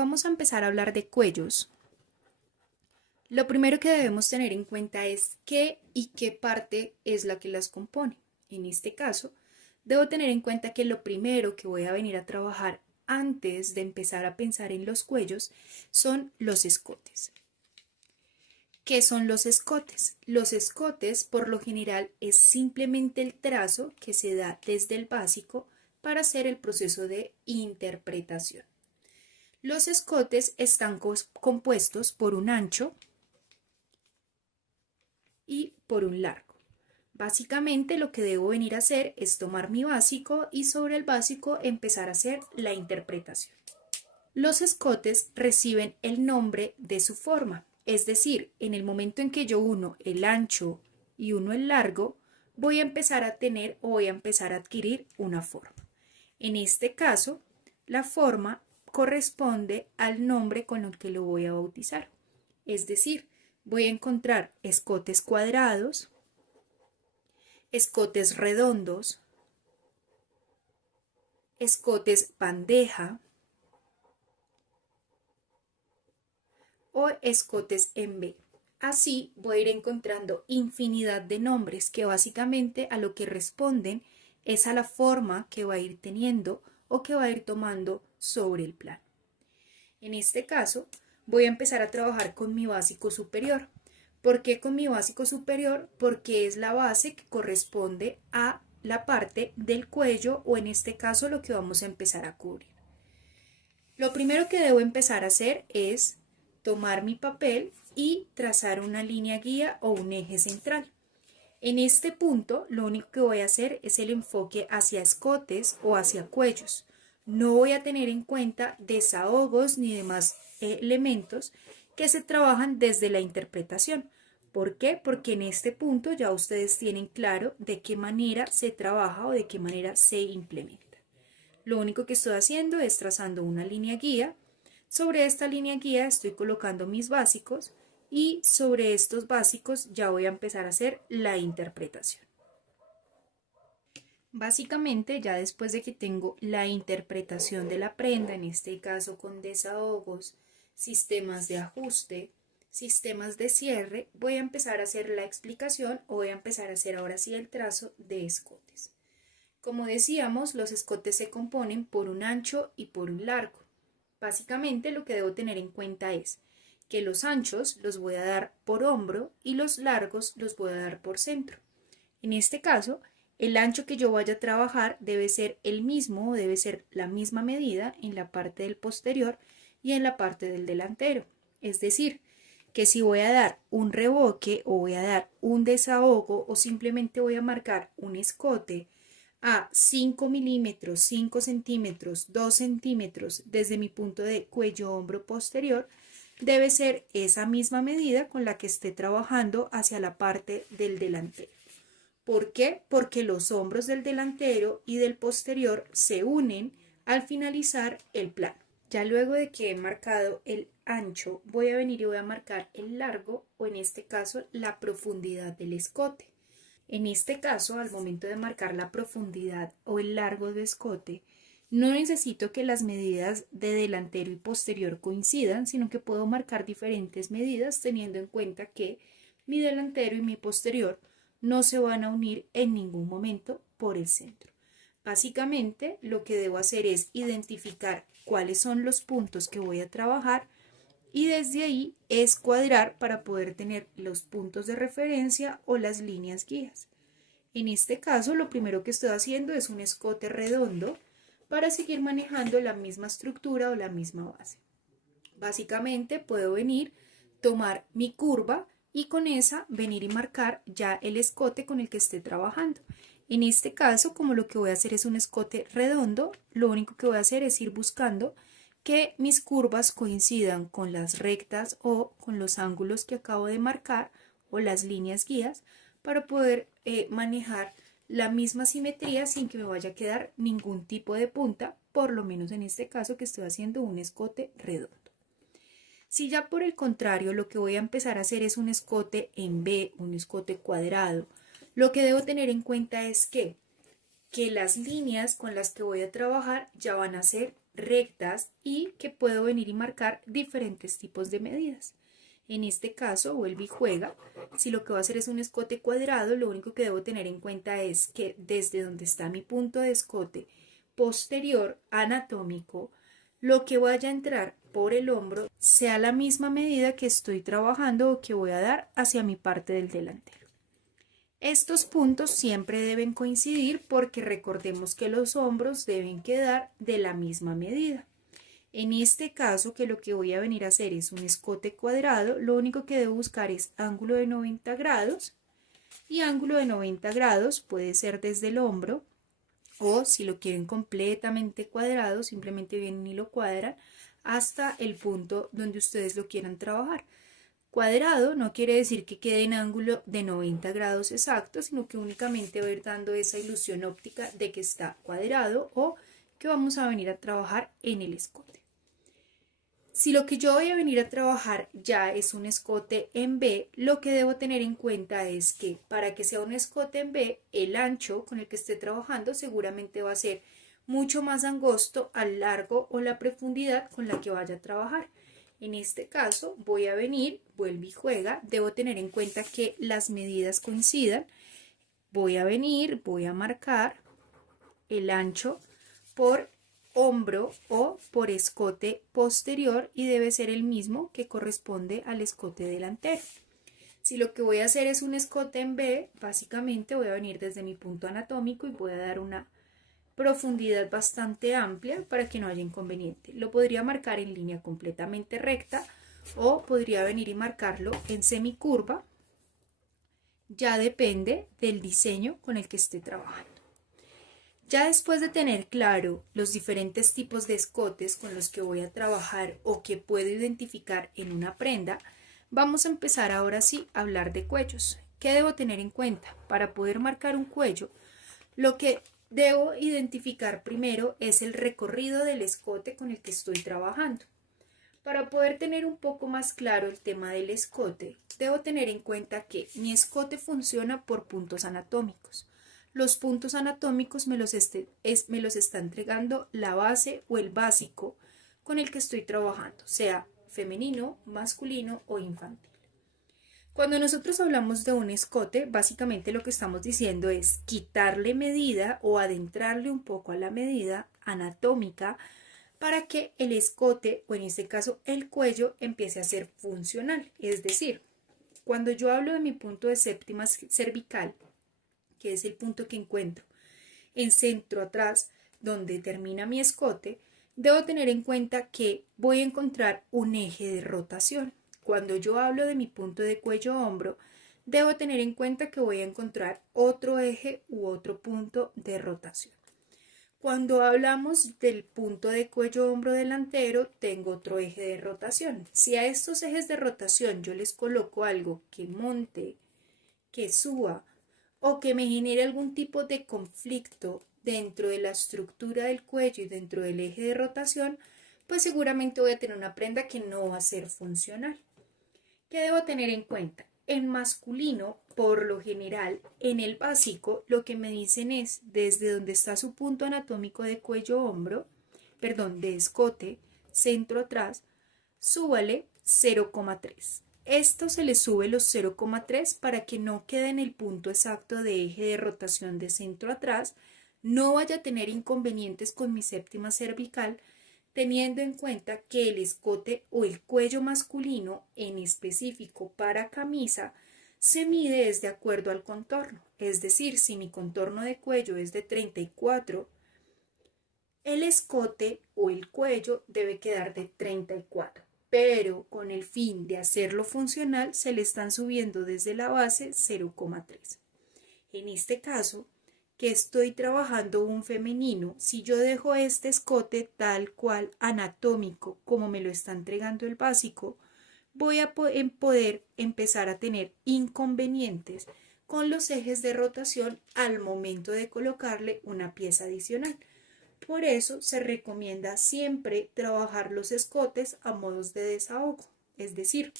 Vamos a empezar a hablar de cuellos. Lo primero que debemos tener en cuenta es qué y qué parte es la que las compone. En este caso, debo tener en cuenta que lo primero que voy a venir a trabajar antes de empezar a pensar en los cuellos son los escotes. ¿Qué son los escotes? Los escotes, por lo general, es simplemente el trazo que se da desde el básico para hacer el proceso de interpretación. Los escotes están compuestos por un ancho y por un largo. Básicamente lo que debo venir a hacer es tomar mi básico y sobre el básico empezar a hacer la interpretación. Los escotes reciben el nombre de su forma, es decir, en el momento en que yo uno el ancho y uno el largo, voy a empezar a tener o voy a empezar a adquirir una forma. En este caso, la forma corresponde al nombre con el que lo voy a bautizar. Es decir, voy a encontrar escotes cuadrados, escotes redondos, escotes bandeja o escotes en V. Así voy a ir encontrando infinidad de nombres que básicamente a lo que responden es a la forma que va a ir teniendo o que va a ir tomando sobre el plano. En este caso, voy a empezar a trabajar con mi básico superior. ¿Por qué con mi básico superior? Porque es la base que corresponde a la parte del cuello o en este caso lo que vamos a empezar a cubrir. Lo primero que debo empezar a hacer es tomar mi papel y trazar una línea guía o un eje central. En este punto, lo único que voy a hacer es el enfoque hacia escotes o hacia cuellos. No voy a tener en cuenta desahogos ni demás elementos que se trabajan desde la interpretación. ¿Por qué? Porque en este punto ya ustedes tienen claro de qué manera se trabaja o de qué manera se implementa. Lo único que estoy haciendo es trazando una línea guía. Sobre esta línea guía estoy colocando mis básicos y sobre estos básicos ya voy a empezar a hacer la interpretación. Básicamente, ya después de que tengo la interpretación de la prenda, en este caso con desahogos, sistemas de ajuste, sistemas de cierre, voy a empezar a hacer la explicación o voy a empezar a hacer ahora sí el trazo de escotes. Como decíamos, los escotes se componen por un ancho y por un largo. Básicamente lo que debo tener en cuenta es que los anchos los voy a dar por hombro y los largos los voy a dar por centro. En este caso, el ancho que yo vaya a trabajar debe ser el mismo o debe ser la misma medida en la parte del posterior y en la parte del delantero. Es decir, que si voy a dar un revoque o voy a dar un desahogo o simplemente voy a marcar un escote a 5 milímetros, 5 centímetros, 2 centímetros desde mi punto de cuello-hombro posterior, debe ser esa misma medida con la que esté trabajando hacia la parte del delantero. ¿Por qué? Porque los hombros del delantero y del posterior se unen al finalizar el plano. Ya luego de que he marcado el ancho, voy a venir y voy a marcar el largo o en este caso la profundidad del escote. En este caso, al momento de marcar la profundidad o el largo de escote, no necesito que las medidas de delantero y posterior coincidan, sino que puedo marcar diferentes medidas teniendo en cuenta que mi delantero y mi posterior no se van a unir en ningún momento por el centro. Básicamente, lo que debo hacer es identificar cuáles son los puntos que voy a trabajar y desde ahí escuadrar para poder tener los puntos de referencia o las líneas guías. En este caso, lo primero que estoy haciendo es un escote redondo para seguir manejando la misma estructura o la misma base. Básicamente puedo venir, tomar mi curva y con esa venir y marcar ya el escote con el que esté trabajando. En este caso, como lo que voy a hacer es un escote redondo, lo único que voy a hacer es ir buscando que mis curvas coincidan con las rectas o con los ángulos que acabo de marcar o las líneas guías para poder manejar la misma simetría sin que me vaya a quedar ningún tipo de punta, por lo menos en este caso que estoy haciendo un escote redondo. Si ya por el contrario lo que voy a empezar a hacer es un escote en V, un escote cuadrado, lo que debo tener en cuenta es que las líneas con las que voy a trabajar ya van a ser rectas y que puedo venir y marcar diferentes tipos de medidas. En este caso, vuelve y juega. Si lo que va a hacer es un escote cuadrado, lo único que debo tener en cuenta es que desde donde está mi punto de escote posterior anatómico, lo que vaya a entrar por el hombro sea la misma medida que estoy trabajando o que voy a dar hacia mi parte del delantero. Estos puntos siempre deben coincidir porque recordemos que los hombros deben quedar de la misma medida. En este caso, que lo que voy a venir a hacer es un escote cuadrado, lo único que debo buscar es ángulo de 90 grados, y ángulo de 90 grados puede ser desde el hombro, o si lo quieren completamente cuadrado, simplemente vienen y lo cuadran hasta el punto donde ustedes lo quieran trabajar. Cuadrado no quiere decir que quede en ángulo de 90 grados exacto, sino que únicamente va a ir dando esa ilusión óptica de que está cuadrado o que vamos a venir a trabajar en el escote. Si lo que yo voy a venir a trabajar ya es un escote en B, lo que debo tener en cuenta es que para que sea un escote en B, el ancho con el que esté trabajando seguramente va a ser mucho más angosto al largo o la profundidad con la que vaya a trabajar. En este caso voy a venir, vuelve y juega, debo tener en cuenta que las medidas coincidan. Voy a venir, voy a marcar el ancho por hombro o por escote posterior y debe ser el mismo que corresponde al escote delantero. Si lo que voy a hacer es un escote en B, básicamente voy a venir desde mi punto anatómico y voy a dar una profundidad bastante amplia para que no haya inconveniente. Lo podría marcar en línea completamente recta o podría venir y marcarlo en semicurva. Ya depende del diseño con el que esté trabajando. Ya después de tener claro los diferentes tipos de escotes con los que voy a trabajar o que puedo identificar en una prenda, vamos a empezar ahora sí a hablar de cuellos. ¿Qué debo tener en cuenta? Para poder marcar un cuello, lo que debo identificar primero es el recorrido del escote con el que estoy trabajando. Para poder tener un poco más claro el tema del escote, debo tener en cuenta que mi escote funciona por puntos anatómicos. Los puntos anatómicos me los está entregando la base o el básico con el que estoy trabajando, sea femenino, masculino o infantil. Cuando nosotros hablamos de un escote, básicamente lo que estamos diciendo es quitarle medida o adentrarle un poco a la medida anatómica para que el escote, o en este caso el cuello, empiece a ser funcional. Es decir, cuando yo hablo de mi punto de séptima cervical, que es el punto que encuentro en centro atrás, donde termina mi escote, debo tener en cuenta que voy a encontrar un eje de rotación. Cuando yo hablo de mi punto de cuello-hombro, debo tener en cuenta que voy a encontrar otro eje u otro punto de rotación. Cuando hablamos del punto de cuello-hombro delantero, tengo otro eje de rotación. Si a estos ejes de rotación yo les coloco algo que monte, que suba o que me genere algún tipo de conflicto dentro de la estructura del cuello y dentro del eje de rotación, pues seguramente voy a tener una prenda que no va a ser funcional. ¿Qué debo tener en cuenta? En masculino, por lo general, en el básico, lo que me dicen es desde donde está su punto anatómico de cuello-hombro, perdón, de escote, centro atrás, súbale 0,3. Esto se le sube los 0,3 para que no quede en el punto exacto de eje de rotación de centro atrás, no vaya a tener inconvenientes con mi séptima cervical, teniendo en cuenta que el escote o el cuello masculino, en específico para camisa, se mide es de acuerdo al contorno. Es decir, si mi contorno de cuello es de 34, el escote o el cuello debe quedar de 34. Pero con el fin de hacerlo funcional se le están subiendo desde la base 0,3. En este caso, que estoy trabajando un femenino, si yo dejo este escote tal cual anatómico como me lo está entregando el básico, voy a poder empezar a tener inconvenientes con los ejes de rotación al momento de colocarle una pieza adicional. Por eso se recomienda siempre trabajar los escotes a modos de desahogo, es decir,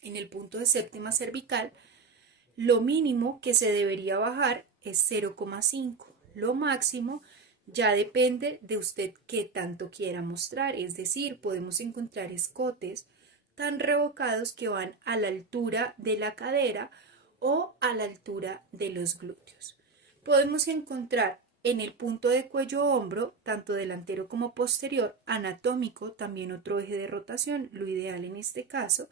en el punto de séptima cervical, lo mínimo que se debería bajar es 0,5, lo máximo Ya depende de usted qué tanto quiera mostrar, es decir, podemos encontrar escotes tan revocados que van a la altura de la cadera o a la altura de los glúteos. Podemos encontrar en el punto de cuello-hombro, tanto delantero como posterior, anatómico, también otro eje de rotación. Lo ideal en este caso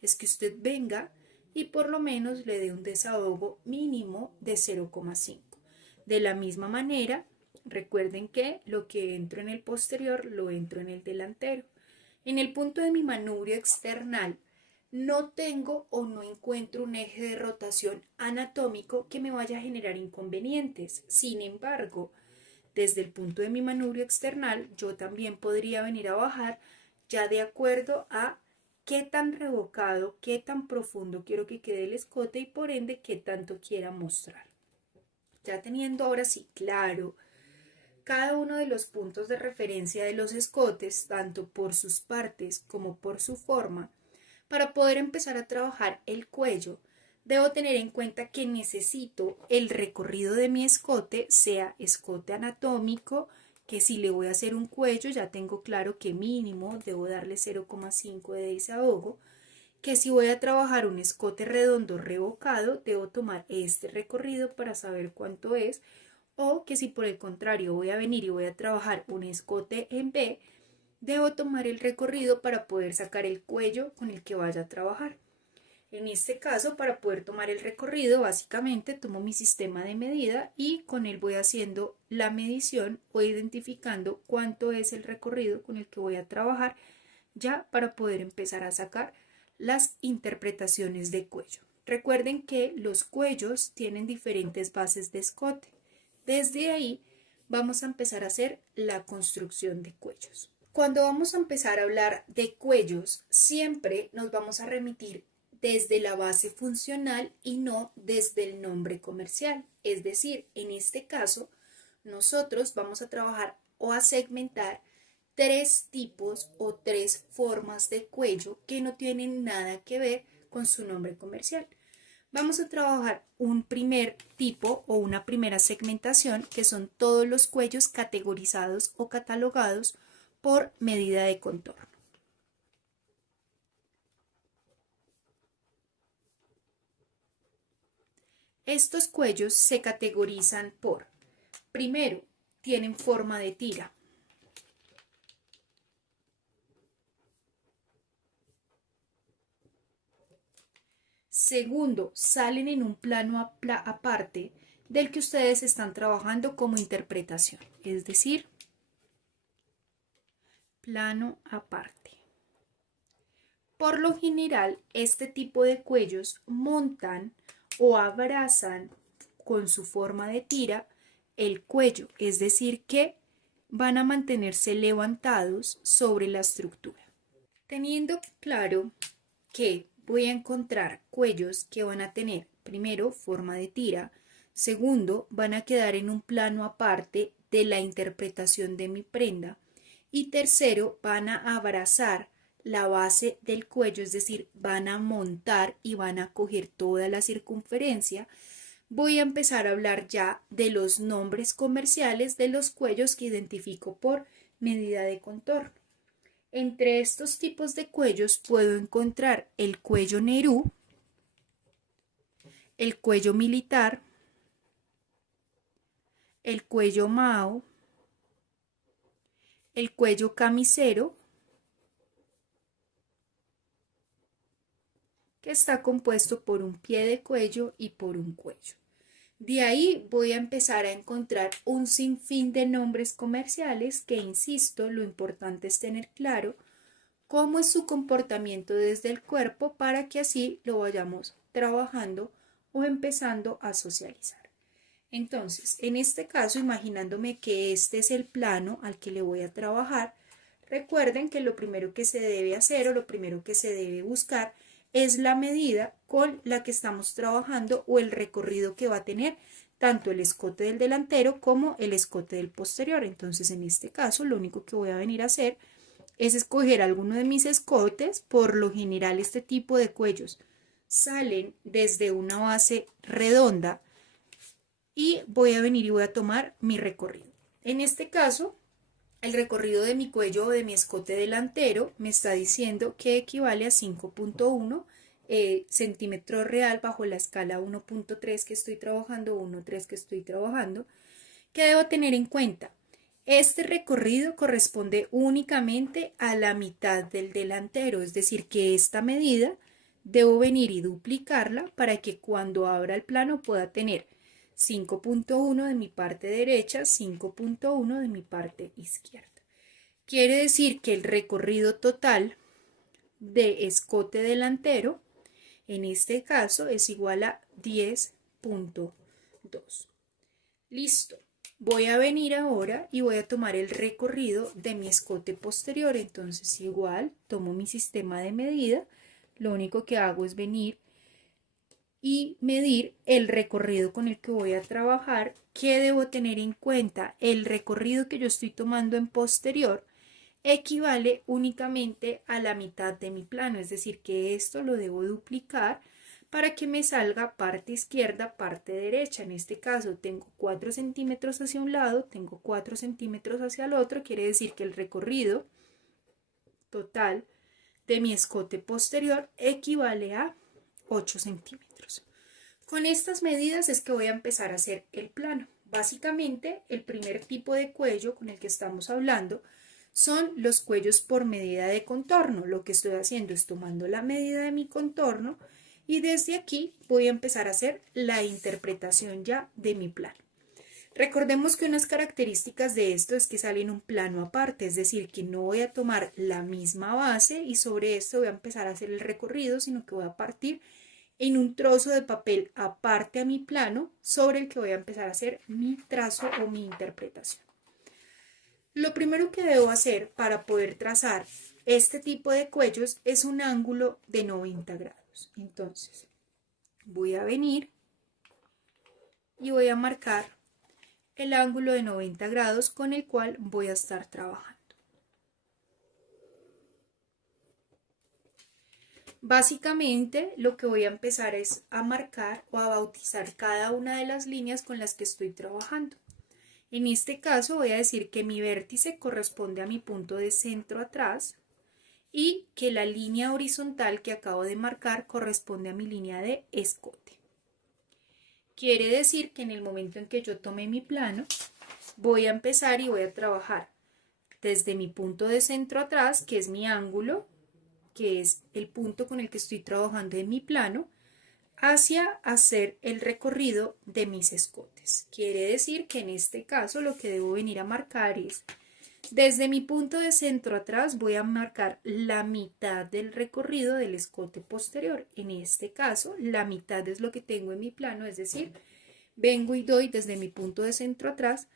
es que usted venga y por lo menos le dé un desahogo mínimo de 0,5. De la misma manera, recuerden que lo que entro en el posterior lo entro en el delantero. En el punto de mi manubrio external no tengo o no encuentro un eje de rotación anatómico que me vaya a generar inconvenientes. Sin embargo, desde el punto de mi manubrio external, yo también podría venir a bajar ya de acuerdo a qué tan revocado, qué tan profundo quiero que quede el escote y por ende qué tanto quiera mostrar. Ya teniendo ahora sí claro cada uno de los puntos de referencia de los escotes, tanto por sus partes como por su forma, para poder empezar a trabajar el cuello, debo tener en cuenta que necesito el recorrido de mi escote, sea escote anatómico, que si le voy a hacer un cuello ya tengo claro que mínimo debo darle 0,5 de desahogo, que si voy a trabajar un escote redondo revocado, debo tomar este recorrido para saber cuánto es, o que si por el contrario voy a venir y voy a trabajar un escote en B, debo tomar el recorrido para poder sacar el cuello con el que vaya a trabajar. En este caso, para poder tomar el recorrido, básicamente tomo mi sistema de medida y con él voy haciendo la medición o identificando cuánto es el recorrido con el que voy a trabajar ya para poder empezar a sacar las interpretaciones de cuello. Recuerden que los cuellos tienen diferentes bases de escote. Desde ahí vamos a empezar a hacer la construcción de cuellos. Cuando vamos a empezar a hablar de cuellos, siempre nos vamos a remitir desde la base funcional y no desde el nombre comercial. Es decir, en este caso, nosotros vamos a trabajar o a segmentar tres tipos o tres formas de cuello que no tienen nada que ver con su nombre comercial. Vamos a trabajar un primer tipo o una primera segmentación que son todos los cuellos categorizados o catalogados por medida de contorno. Estos cuellos se categorizan por, primero, tienen forma de tira. Segundo, salen en un plano aparte del que ustedes están trabajando como interpretación, es decir, plano aparte. Por lo general, este tipo de cuellos montan o abrazan con su forma de tira el cuello, es decir, que van a mantenerse levantados sobre la estructura. Teniendo claro que voy a encontrar cuellos que van a tener, primero, forma de tira, segundo, van a quedar en un plano aparte de la interpretación de mi prenda y tercero, van a abrazar la base del cuello, es decir, van a montar y van a coger toda la circunferencia. Voy a empezar a hablar ya de los nombres comerciales de los cuellos que identifico por medida de contorno. Entre estos tipos de cuellos puedo encontrar el cuello Nerú, el cuello militar, el cuello Mao, el cuello camisero, que está compuesto por un pie de cuello y por un cuello. De ahí voy a empezar a encontrar un sinfín de nombres comerciales que, insisto, lo importante es tener claro cómo es su comportamiento desde el cuerpo para que así lo vayamos trabajando o empezando a socializar. Entonces, en este caso, imaginándome que este es el plano al que le voy a trabajar, recuerden que lo primero que se debe hacer o lo primero que se debe buscar es la medida con la que estamos trabajando o el recorrido que va a tener tanto el escote del delantero como el escote del posterior. Entonces, en este caso, lo único que voy a venir a hacer es escoger alguno de mis escotes. Por lo general, este tipo de cuellos salen desde una base redonda y voy a venir y voy a tomar mi recorrido. En este caso, el recorrido de mi cuello o de mi escote delantero me está diciendo que equivale a 5.1 centímetros real bajo la escala 1.3 que estoy trabajando, 1.3 que estoy trabajando. ¿Qué debo tener en cuenta? Este recorrido corresponde únicamente a la mitad del delantero, es decir, que esta medida debo venir y duplicarla para que cuando abra el plano pueda tener 5.1 de mi parte derecha, 5.1 de mi parte izquierda. Quiere decir que el recorrido total de escote delantero, en este caso, es igual a 10.2. Listo. Voy a venir ahora y voy a tomar el recorrido de mi escote posterior. Entonces igual tomo mi sistema de medida. Lo único que hago es venir y medir el recorrido con el que voy a trabajar. ¿Qué debo tener en cuenta? El recorrido que yo estoy tomando en posterior equivale únicamente a la mitad de mi plano, es decir, que esto lo debo duplicar para que me salga parte izquierda, parte derecha. En este caso tengo 4 centímetros hacia un lado, tengo 4 centímetros hacia el otro, quiere decir que el recorrido total de mi escote posterior equivale a 8 centímetros. Con estas medidas es que voy a empezar a hacer el plano. Básicamente, el primer tipo de cuello con el que estamos hablando son los cuellos por medida de contorno. Lo que estoy haciendo es tomando la medida de mi contorno y desde aquí voy a empezar a hacer la interpretación ya de mi plano. Recordemos que unas características de esto es que sale en un plano aparte, es decir, que no voy a tomar la misma base y sobre esto voy a empezar a hacer el recorrido, sino que voy a partir en un trozo de papel aparte a mi plano sobre el que voy a empezar a hacer mi trazo o mi interpretación. Lo primero que debo hacer para poder trazar este tipo de cuellos es un ángulo de 90 grados. Entonces, voy a venir y voy a marcar el ángulo de 90 grados con el cual voy a estar trabajando. Básicamente lo que voy a empezar es a marcar o a bautizar cada una de las líneas con las que estoy trabajando. En este caso voy a decir que mi vértice corresponde a mi punto de centro atrás y que la línea horizontal que acabo de marcar corresponde a mi línea de escote. Quiere decir que en el momento en que yo tome mi plano, voy a empezar y voy a trabajar desde mi punto de centro atrás, que es mi ángulo, que es el punto con el que estoy trabajando en mi plano, hacia hacer el recorrido de mis escotes. Quiere decir que en este caso lo que debo venir a marcar es, desde mi punto de centro atrás voy a marcar la mitad del recorrido del escote posterior. En este caso, la mitad es lo que tengo en mi plano, es decir, vengo y doy desde mi punto de centro atrás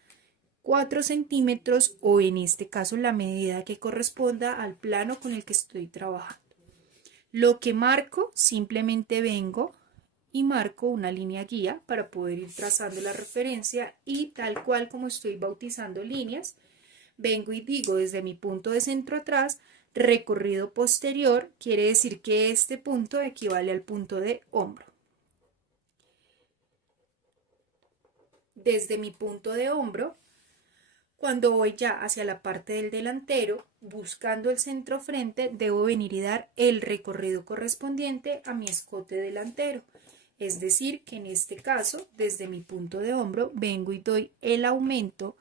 4 centímetros o en este caso la medida que corresponda al plano con el que estoy trabajando. Lo que marco, simplemente vengo y marco una línea guía para poder ir trazando la referencia y tal cual como estoy bautizando líneas, vengo y digo desde mi punto de centro atrás, recorrido posterior, quiere decir que este punto equivale al punto de hombro. Desde mi punto de hombro, cuando voy ya hacia la parte del delantero, buscando el centro frente, debo venir y dar el recorrido correspondiente a mi escote delantero. Es decir, que en este caso, desde mi punto de hombro, vengo y doy el aumento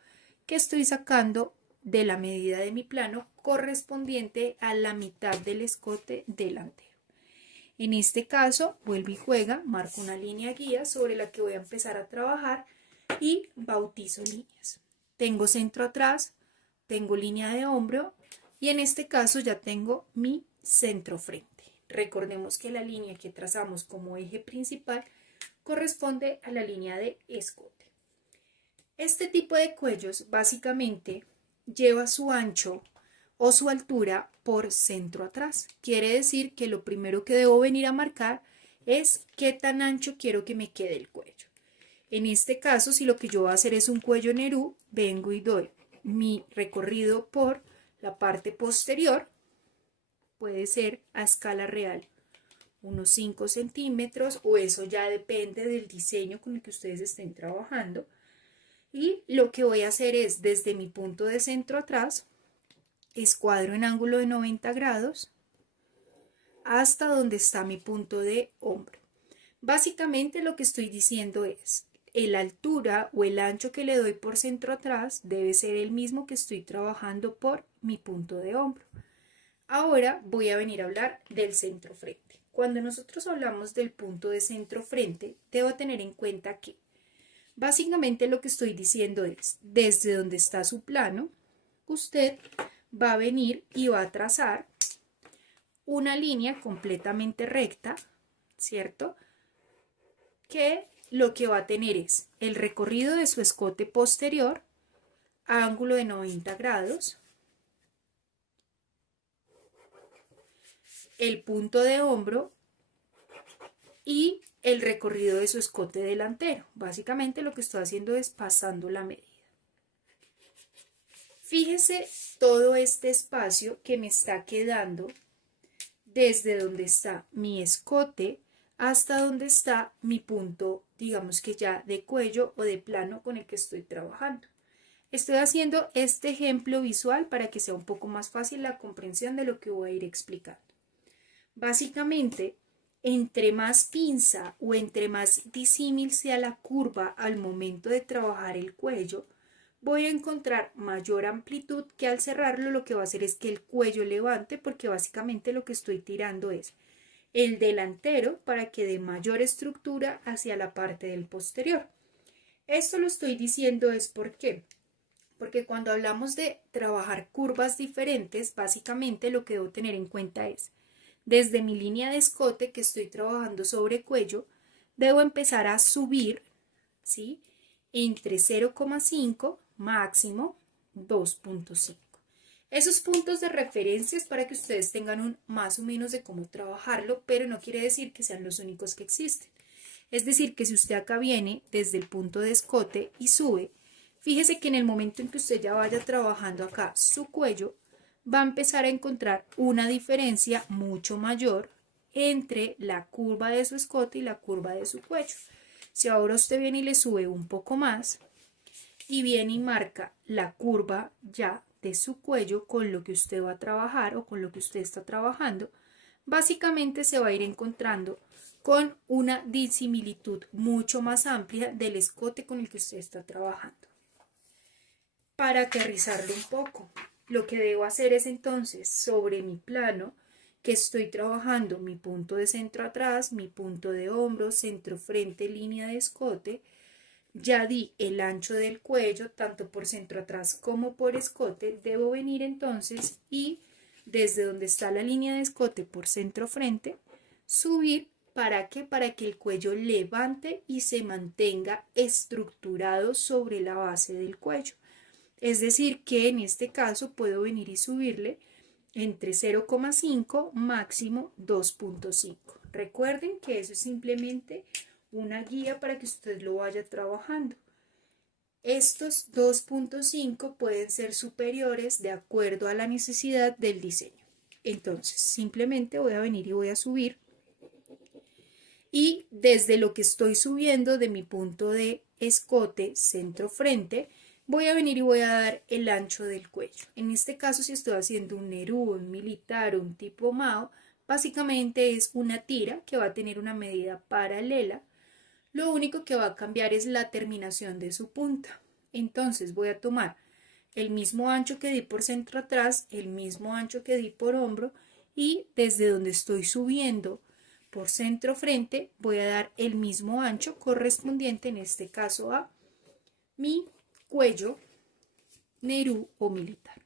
que estoy sacando de la medida de mi plano correspondiente a la mitad del escote delantero. En este caso, vuelvo y juega, marco una línea guía sobre la que voy a empezar a trabajar y bautizo líneas. Tengo centro atrás, tengo línea de hombro y en este caso ya tengo mi centro frente. Recordemos que la línea que trazamos como eje principal corresponde a la línea de escote. Este tipo de cuellos básicamente lleva su ancho o su altura por centro atrás. Quiere decir que lo primero que debo venir a marcar es qué tan ancho quiero que me quede el cuello. En este caso, si lo que yo voy a hacer es un cuello Nerú, vengo y doy mi recorrido por la parte posterior, puede ser a escala real unos 5 centímetros o eso ya depende del diseño con el que ustedes estén trabajando. Y lo que voy a hacer es, desde mi punto de centro atrás, escuadro en ángulo de 90 grados hasta donde está mi punto de hombro. Básicamente lo que estoy diciendo es, la altura o el ancho que le doy por centro atrás debe ser el mismo que estoy trabajando por mi punto de hombro. Ahora voy a venir a hablar del centro frente. Cuando nosotros hablamos del punto de centro frente, debo tener en cuenta que básicamente lo que estoy diciendo es, desde donde está su plano, usted va a venir y va a trazar una línea completamente recta, ¿cierto? Que lo que va a tener es el recorrido de su escote posterior a ángulo de 90 grados, el punto de hombro y el recorrido de su escote delantero. Básicamente lo que estoy haciendo es pasando la medida. Fíjese todo este espacio que me está quedando desde donde está mi escote hasta donde está mi punto, digamos que ya de cuello o de plano con el que estoy trabajando. Estoy haciendo este ejemplo visual para que sea un poco más fácil la comprensión de lo que voy a ir explicando. Básicamente, entre más pinza o entre más disímil sea la curva al momento de trabajar el cuello, voy a encontrar mayor amplitud que al cerrarlo lo que va a hacer es que el cuello levante, porque básicamente lo que estoy tirando es el delantero para que dé mayor estructura hacia la parte del posterior. Esto lo estoy diciendo es porque cuando hablamos de trabajar curvas diferentes, básicamente lo que debo tener en cuenta es, desde mi línea de escote que estoy trabajando sobre cuello, debo empezar a subir, ¿sí? Entre 0,5 máximo 2,5. Esos puntos de referencia es para que ustedes tengan un más o menos de cómo trabajarlo, pero no quiere decir que sean los únicos que existen. Es decir, que si usted acá viene desde el punto de escote y sube, fíjese que en el momento en que usted ya vaya trabajando acá su cuello, va a empezar a encontrar una diferencia mucho mayor entre la curva de su escote y la curva de su cuello. Si ahora usted viene y le sube un poco más y viene y marca la curva ya de su cuello con lo que usted va a trabajar o con lo que usted está trabajando, básicamente se va a ir encontrando con una disimilitud mucho más amplia del escote con el que usted está trabajando. Para aterrizarlo un poco, lo que debo hacer es entonces sobre mi plano que estoy trabajando mi punto de centro atrás, mi punto de hombro, centro frente, línea de escote, ya di el ancho del cuello tanto por centro atrás como por escote, debo venir entonces y desde donde está la línea de escote por centro frente, subir. ¿Para qué? Para que el cuello levante y se mantenga estructurado sobre la base del cuello. Es decir, que en este caso puedo venir y subirle entre 0,5 máximo 2,5. Recuerden que eso es simplemente una guía para que usted lo vaya trabajando. Estos 2,5 pueden ser superiores de acuerdo a la necesidad del diseño. Entonces, simplemente voy a venir y voy a subir. Y desde lo que estoy subiendo de mi punto de escote centro frente, voy a venir y voy a dar el ancho del cuello. En este caso, si estoy haciendo un nerú, un militar o un tipo mao, básicamente es una tira que va a tener una medida paralela. Lo único que va a cambiar es la terminación de su punta. Entonces voy a tomar el mismo ancho que di por centro atrás, el mismo ancho que di por hombro y desde donde estoy subiendo por centro frente voy a dar el mismo ancho correspondiente en este caso a mi cuello nerú o militar.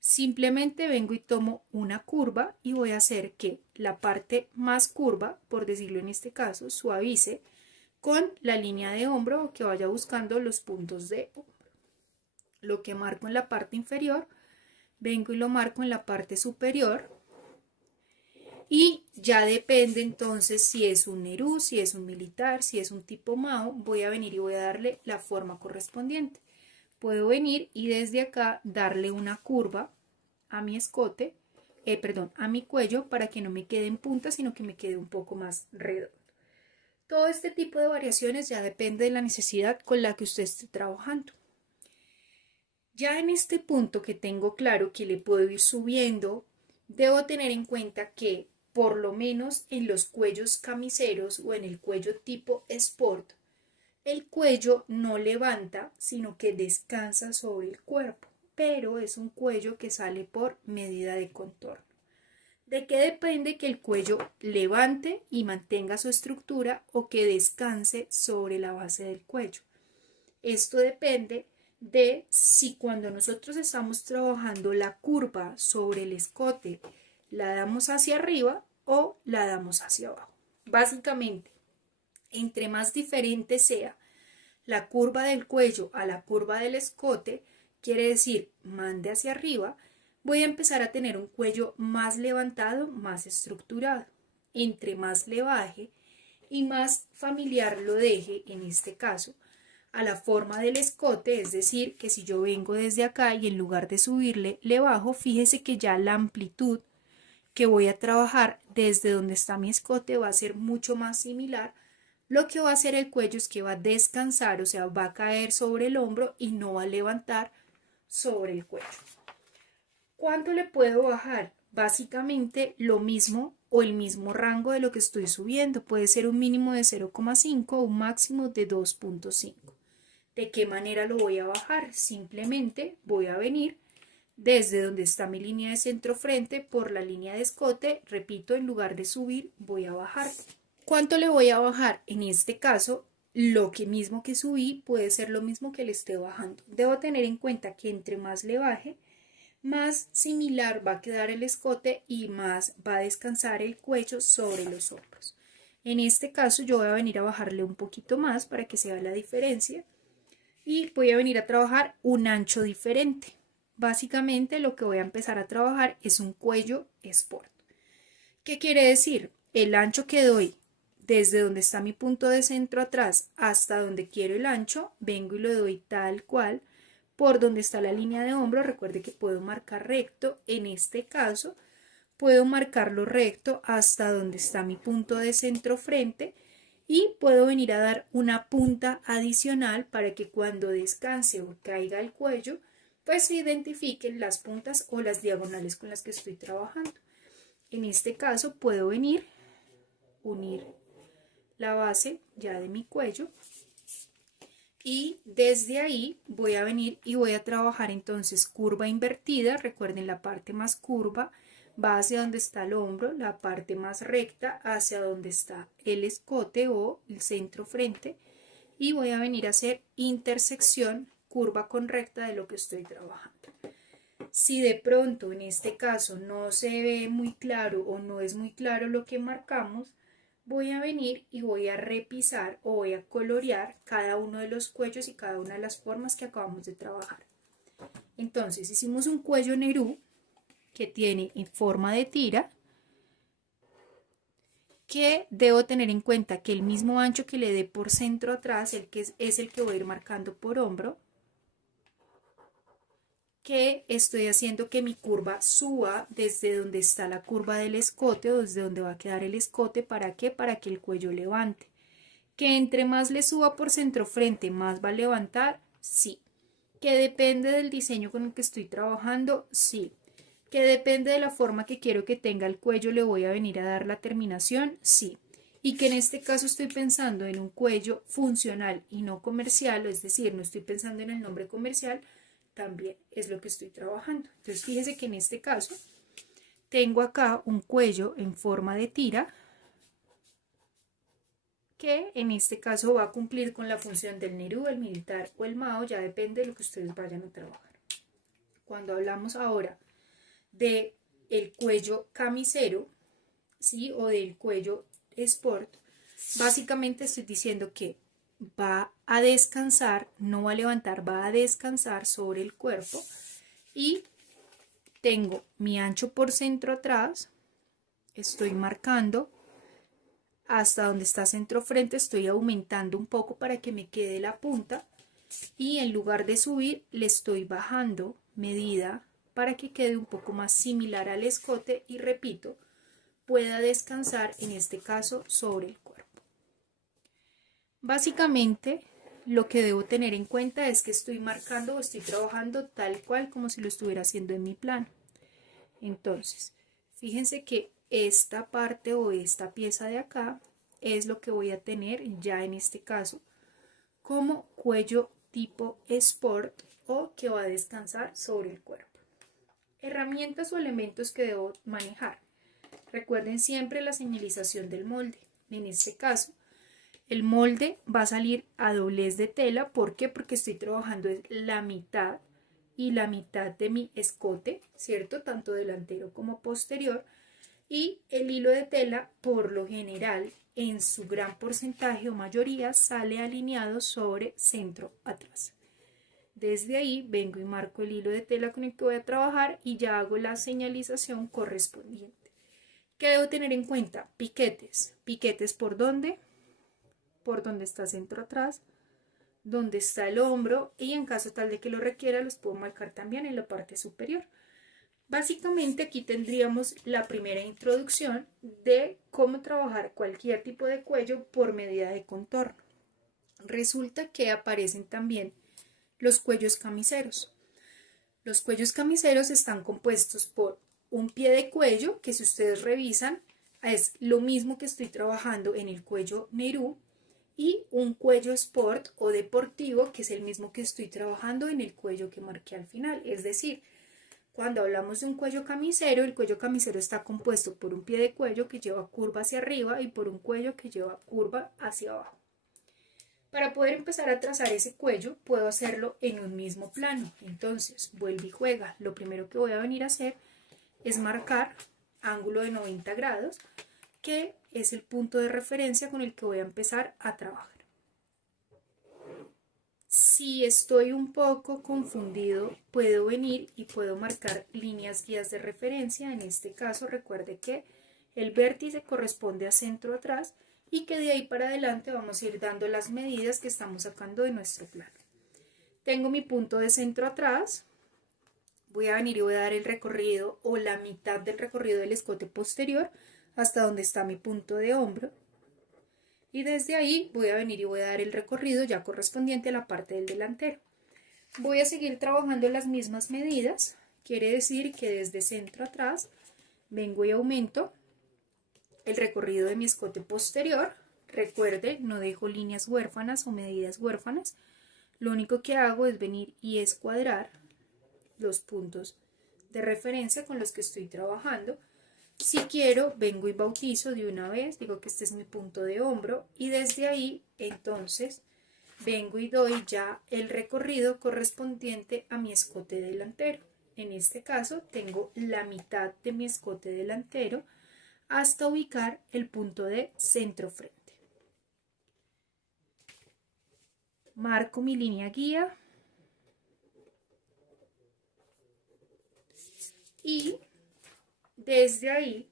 Simplemente vengo y tomo una curva y voy a hacer que la parte más curva, por decirlo en este caso, suavice con la línea de hombro o que vaya buscando los puntos de hombro. Lo que marco en la parte inferior, vengo y lo marco en la parte superior y ya depende entonces si es un nerú, si es un militar, si es un tipo mao, voy a venir y voy a darle la forma correspondiente. Puedo venir y desde acá darle una curva a mi escote, a mi cuello para que no me quede en punta, sino que me quede un poco más redondo. Todo este tipo de variaciones ya depende de la necesidad con la que usted esté trabajando. Ya en este punto que tengo claro que le puedo ir subiendo, debo tener en cuenta que por lo menos en los cuellos camiseros o en el cuello tipo sport, el cuello no levanta, sino que descansa sobre el cuerpo, pero es un cuello que sale por medida de contorno. ¿De qué depende que el cuello levante y mantenga su estructura o que descanse sobre la base del cuello? Esto depende de si cuando nosotros estamos trabajando la curva sobre el escote la damos hacia arriba o la damos hacia abajo. Básicamente, entre más diferente sea la curva del cuello a la curva del escote, quiere decir mande hacia arriba, voy a empezar a tener un cuello más levantado, más estructurado. Entre más le baje y más familiar lo deje, en este caso, a la forma del escote, es decir, que si yo vengo desde acá y en lugar de subirle, le bajo, fíjese que ya la amplitud que voy a trabajar desde donde está mi escote va a ser mucho más similar. Lo que va a hacer el cuello es que va a descansar, o sea, va a caer sobre el hombro y no va a levantar sobre el cuello. ¿Cuánto le puedo bajar? Básicamente lo mismo o el mismo rango de lo que estoy subiendo. Puede ser un mínimo de 0,5 o un máximo de 2,5. ¿De qué manera lo voy a bajar? Simplemente voy a venir desde donde está mi línea de centro frente por la línea de escote. Repito, en lugar de subir, voy a bajar. ¿Cuánto le voy a bajar? En este caso, lo que mismo que subí puede ser lo mismo que le esté bajando. Debo tener en cuenta que entre más le baje, más similar va a quedar el escote y más va a descansar el cuello sobre los hombros. En este caso yo voy a venir a bajarle un poquito más para que se vea la diferencia y voy a venir a trabajar un ancho diferente. Básicamente lo que voy a empezar a trabajar es un cuello sport. ¿Qué quiere decir? El ancho que doy desde donde está mi punto de centro atrás hasta donde quiero el ancho, vengo y lo doy tal cual por donde está la línea de hombro. Recuerde que puedo marcar recto, en este caso puedo marcarlo recto hasta donde está mi punto de centro frente y puedo venir a dar una punta adicional para que cuando descanse o caiga el cuello, pues se identifiquen las puntas o las diagonales con las que estoy trabajando. En este caso puedo venir, unir la base ya de mi cuello y desde ahí voy a venir y voy a trabajar entonces curva invertida. Recuerden, la parte más curva va hacia donde está el hombro, la parte más recta hacia donde está el escote o el centro frente, y voy a venir a hacer intersección curva con recta de lo que estoy trabajando. Si de pronto en este caso no se ve muy claro o no es muy claro lo que marcamos, voy a venir y voy a repisar o voy a colorear cada uno de los cuellos y cada una de las formas que acabamos de trabajar. Entonces hicimos un cuello Nerú que tiene en forma de tira, que debo tener en cuenta que el mismo ancho que le dé por centro atrás, el que es el que voy a ir marcando por hombro, que estoy haciendo que mi curva suba desde donde está la curva del escote o desde donde va a quedar el escote. ¿Para qué? Para que el cuello levante. ¿Que entre más le suba por centro frente más va a levantar? Sí. ¿Que depende del diseño con el que estoy trabajando? Sí. ¿Que depende de la forma que quiero que tenga el cuello le voy a venir a dar la terminación? Sí. Y que en este caso estoy pensando en un cuello funcional y no comercial, es decir, no estoy pensando en el nombre comercial, también es lo que estoy trabajando. Entonces fíjese que en este caso tengo acá un cuello en forma de tira que en este caso va a cumplir con la función del Nerú, el militar o el Mao, ya depende de lo que ustedes vayan a trabajar. Cuando hablamos ahora de el cuello camisero, ¿sí? O del cuello sport, básicamente estoy diciendo que va a descansar, no va a levantar, va a descansar sobre el cuerpo y tengo mi ancho por centro atrás, estoy marcando hasta donde está centro frente, estoy aumentando un poco para que me quede la punta y en lugar de subir le estoy bajando medida para que quede un poco más similar al escote y repito, pueda descansar en este caso sobre el cuerpo. Básicamente, lo que debo tener en cuenta es que estoy marcando o estoy trabajando tal cual como si lo estuviera haciendo en mi plano. Entonces, fíjense que esta parte o esta pieza de acá es lo que voy a tener ya en este caso como cuello tipo sport o que va a descansar sobre el cuerpo. Herramientas o elementos que debo manejar. Recuerden siempre la señalización del molde. En este caso, el molde va a salir a doblez de tela. ¿Por qué? Porque estoy trabajando la mitad y la mitad de mi escote, ¿cierto? Tanto delantero como posterior. Y el hilo de tela, por lo general, en su gran porcentaje o mayoría, sale alineado sobre centro atrás. Desde ahí vengo y marco el hilo de tela con el que voy a trabajar y ya hago la señalización correspondiente. ¿Qué debo tener en cuenta? Piquetes. ¿Piquetes por dónde? Por donde está centro atrás, donde está el hombro y en caso tal de que lo requiera los puedo marcar también en la parte superior. Básicamente aquí tendríamos la primera introducción de cómo trabajar cualquier tipo de cuello por medida de contorno. Resulta que aparecen también los cuellos camiseros. Los cuellos camiseros están compuestos por un pie de cuello, que si ustedes revisan es lo mismo que estoy trabajando en el cuello Nerú, y un cuello sport o deportivo, que es el mismo que estoy trabajando en el cuello que marqué al final. Es decir, cuando hablamos de un cuello camisero, el cuello camisero está compuesto por un pie de cuello que lleva curva hacia arriba y por un cuello que lleva curva hacia abajo. Para poder empezar a trazar ese cuello, puedo hacerlo en un mismo plano. Entonces, vuelve y juega. Lo primero que voy a venir a hacer es marcar ángulo de 90 grados, que es el punto de referencia con el que voy a empezar a trabajar. Si estoy un poco confundido, puedo venir y puedo marcar líneas guías de referencia. En este caso, recuerde que el vértice corresponde a centro atrás y que de ahí para adelante vamos a ir dando las medidas que estamos sacando de nuestro plano. Tengo mi punto de centro atrás, voy a venir y voy a dar el recorrido o la mitad del recorrido del escote posterior hasta donde está mi punto de hombro. Y desde ahí voy a venir y voy a dar el recorrido ya correspondiente a la parte del delantero. Voy a seguir trabajando las mismas medidas, quiere decir que desde centro atrás vengo y aumento el recorrido de mi escote posterior. Recuerde, no dejo líneas huérfanas o medidas huérfanas. Lo único que hago es venir y escuadrar los puntos de referencia con los que estoy trabajando. Si quiero, vengo y bautizo de una vez, digo que este es mi punto de hombro y desde ahí entonces vengo y doy ya el recorrido correspondiente a mi escote delantero. En este caso tengo la mitad de mi escote delantero hasta ubicar el punto de centro frente. Marco mi línea guía y desde ahí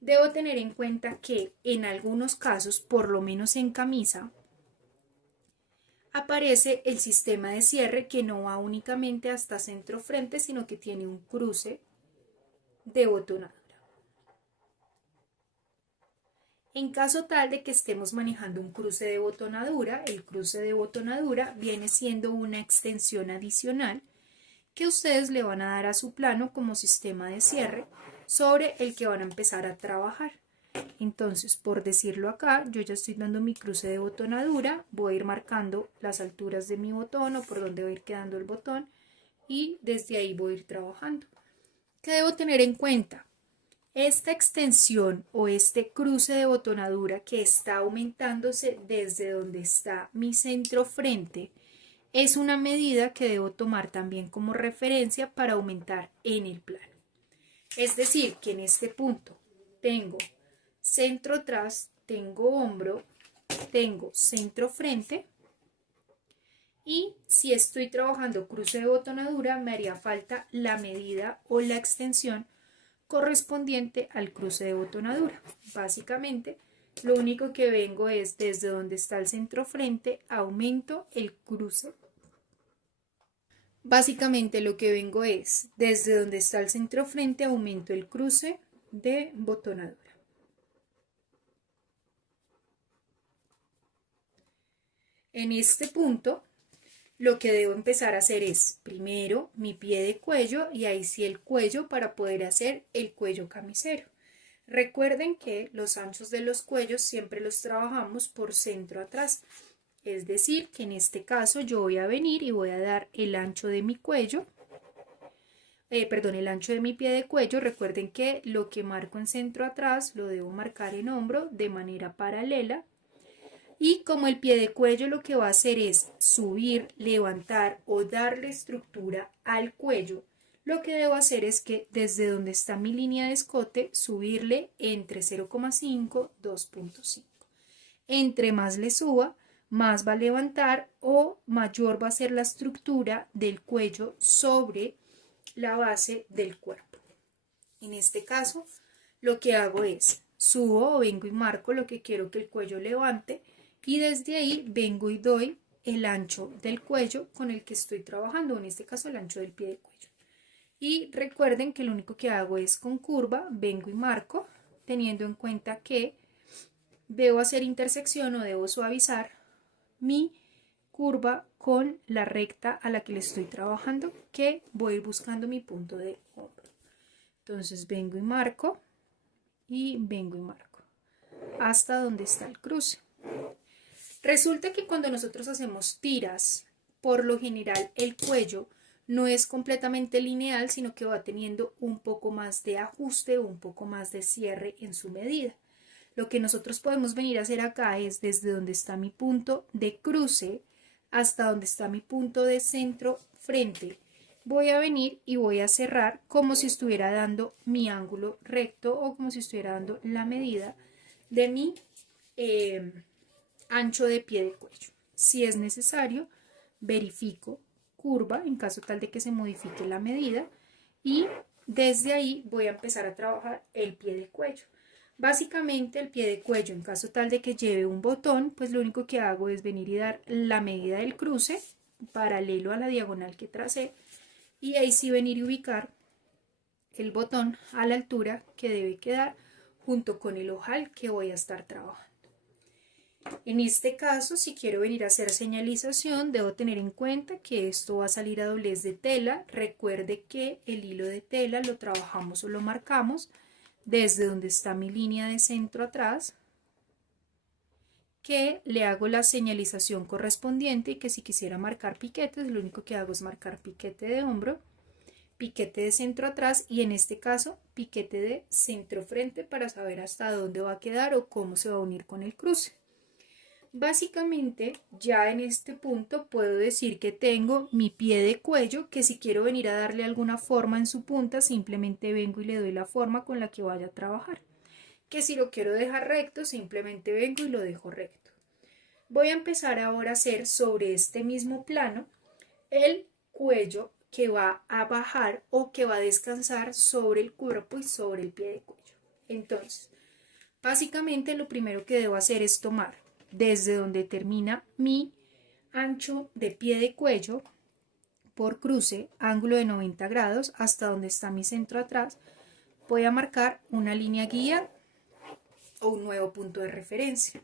debo tener en cuenta que en algunos casos, por lo menos en camisa, aparece el sistema de cierre que no va únicamente hasta centro frente, sino que tiene un cruce de botonadura. En caso tal de que estemos manejando un cruce de botonadura, el cruce de botonadura viene siendo una extensión adicional que ustedes le van a dar a su plano como sistema de cierre sobre el que van a empezar a trabajar. Entonces, por decirlo acá, yo ya estoy dando mi cruce de botonadura, voy a ir marcando las alturas de mi botón o por donde va a ir quedando el botón y desde ahí voy a ir trabajando. ¿Qué debo tener en cuenta? Esta extensión o este cruce de botonadura que está aumentándose desde donde está mi centro frente es una medida que debo tomar también como referencia para aumentar en el plano. Es decir, que en este punto tengo centro atrás, tengo hombro, tengo centro frente y si estoy trabajando cruce de botonadura me haría falta la medida o la extensión correspondiente al cruce de botonadura. Básicamente lo único que vengo es desde donde está el centro frente, aumento el cruce. Básicamente lo que vengo es desde donde está el centro frente, aumento el cruce de botonadura. En este punto, lo que debo empezar a hacer es, primero, mi pie de cuello y ahí sí el cuello para poder hacer el cuello camisero. Recuerden que los anchos de los cuellos siempre los trabajamos por centro atrás. Es decir, que en este caso yo voy a venir y voy a dar el ancho de mi cuello, el ancho de mi pie de cuello. Recuerden que lo que marco en centro atrás lo debo marcar en hombro de manera paralela. Y como el pie de cuello lo que va a hacer es subir, levantar o darle estructura al cuello, lo que debo hacer es que desde donde está mi línea de escote, subirle entre 0,5 y 2,5. Entre más le suba, más va a levantar o mayor va a ser la estructura del cuello sobre la base del cuerpo. En este caso, lo que hago es subo o vengo y marco lo que quiero que el cuello levante y desde ahí vengo y doy el ancho del cuello con el que estoy trabajando, en este caso el ancho del pie de cuello. Y recuerden que lo único que hago es con curva, vengo y marco, teniendo en cuenta que debo hacer intersección o debo suavizar mi curva con la recta a la que le estoy trabajando, que voy a ir buscando mi punto de hombro. Entonces vengo y marco y vengo y marco hasta donde está el cruce. Resulta que cuando nosotros hacemos tiras, por lo general el cuello no es completamente lineal, sino que va teniendo un poco más de ajuste o un poco más de cierre en su medida. Lo que nosotros podemos venir a hacer acá es desde donde está mi punto de cruce hasta donde está mi punto de centro frente. Voy a venir y voy a cerrar como si estuviera dando mi ángulo recto o como si estuviera dando la medida de mi ancho de pie de cuello. Si es necesario, verifico curva en caso tal de que se modifique la medida y desde ahí voy a empezar a trabajar el pie de cuello. Básicamente el pie de cuello, en caso tal de que lleve un botón, pues lo único que hago es venir y dar la medida del cruce paralelo a la diagonal que tracé y ahí sí venir y ubicar el botón a la altura que debe quedar junto con el ojal que voy a estar trabajando. En este caso, si quiero venir a hacer señalización, debo tener en cuenta que esto va a salir a doblez de tela. Recuerde que el hilo de tela lo trabajamos o lo marcamos desde donde está mi línea de centro atrás, que le hago la señalización correspondiente y que si quisiera marcar piquetes, lo único que hago es marcar piquete de hombro, piquete de centro atrás y en este caso piquete de centro frente para saber hasta dónde va a quedar o cómo se va a unir con el cruce. Básicamente ya en este punto puedo decir que tengo mi pie de cuello, que si quiero venir a darle alguna forma en su punta simplemente vengo y le doy la forma con la que vaya a trabajar, que si lo quiero dejar recto simplemente vengo y lo dejo recto. Voy a empezar ahora a hacer sobre este mismo plano el cuello que va a bajar o que va a descansar sobre el cuerpo y sobre el pie de cuello. Entonces, básicamente lo primero que debo hacer es tomar desde donde termina mi ancho de pie de cuello por cruce, ángulo de 90 grados, hasta donde está mi centro atrás. Voy a marcar una línea guía o un nuevo punto de referencia.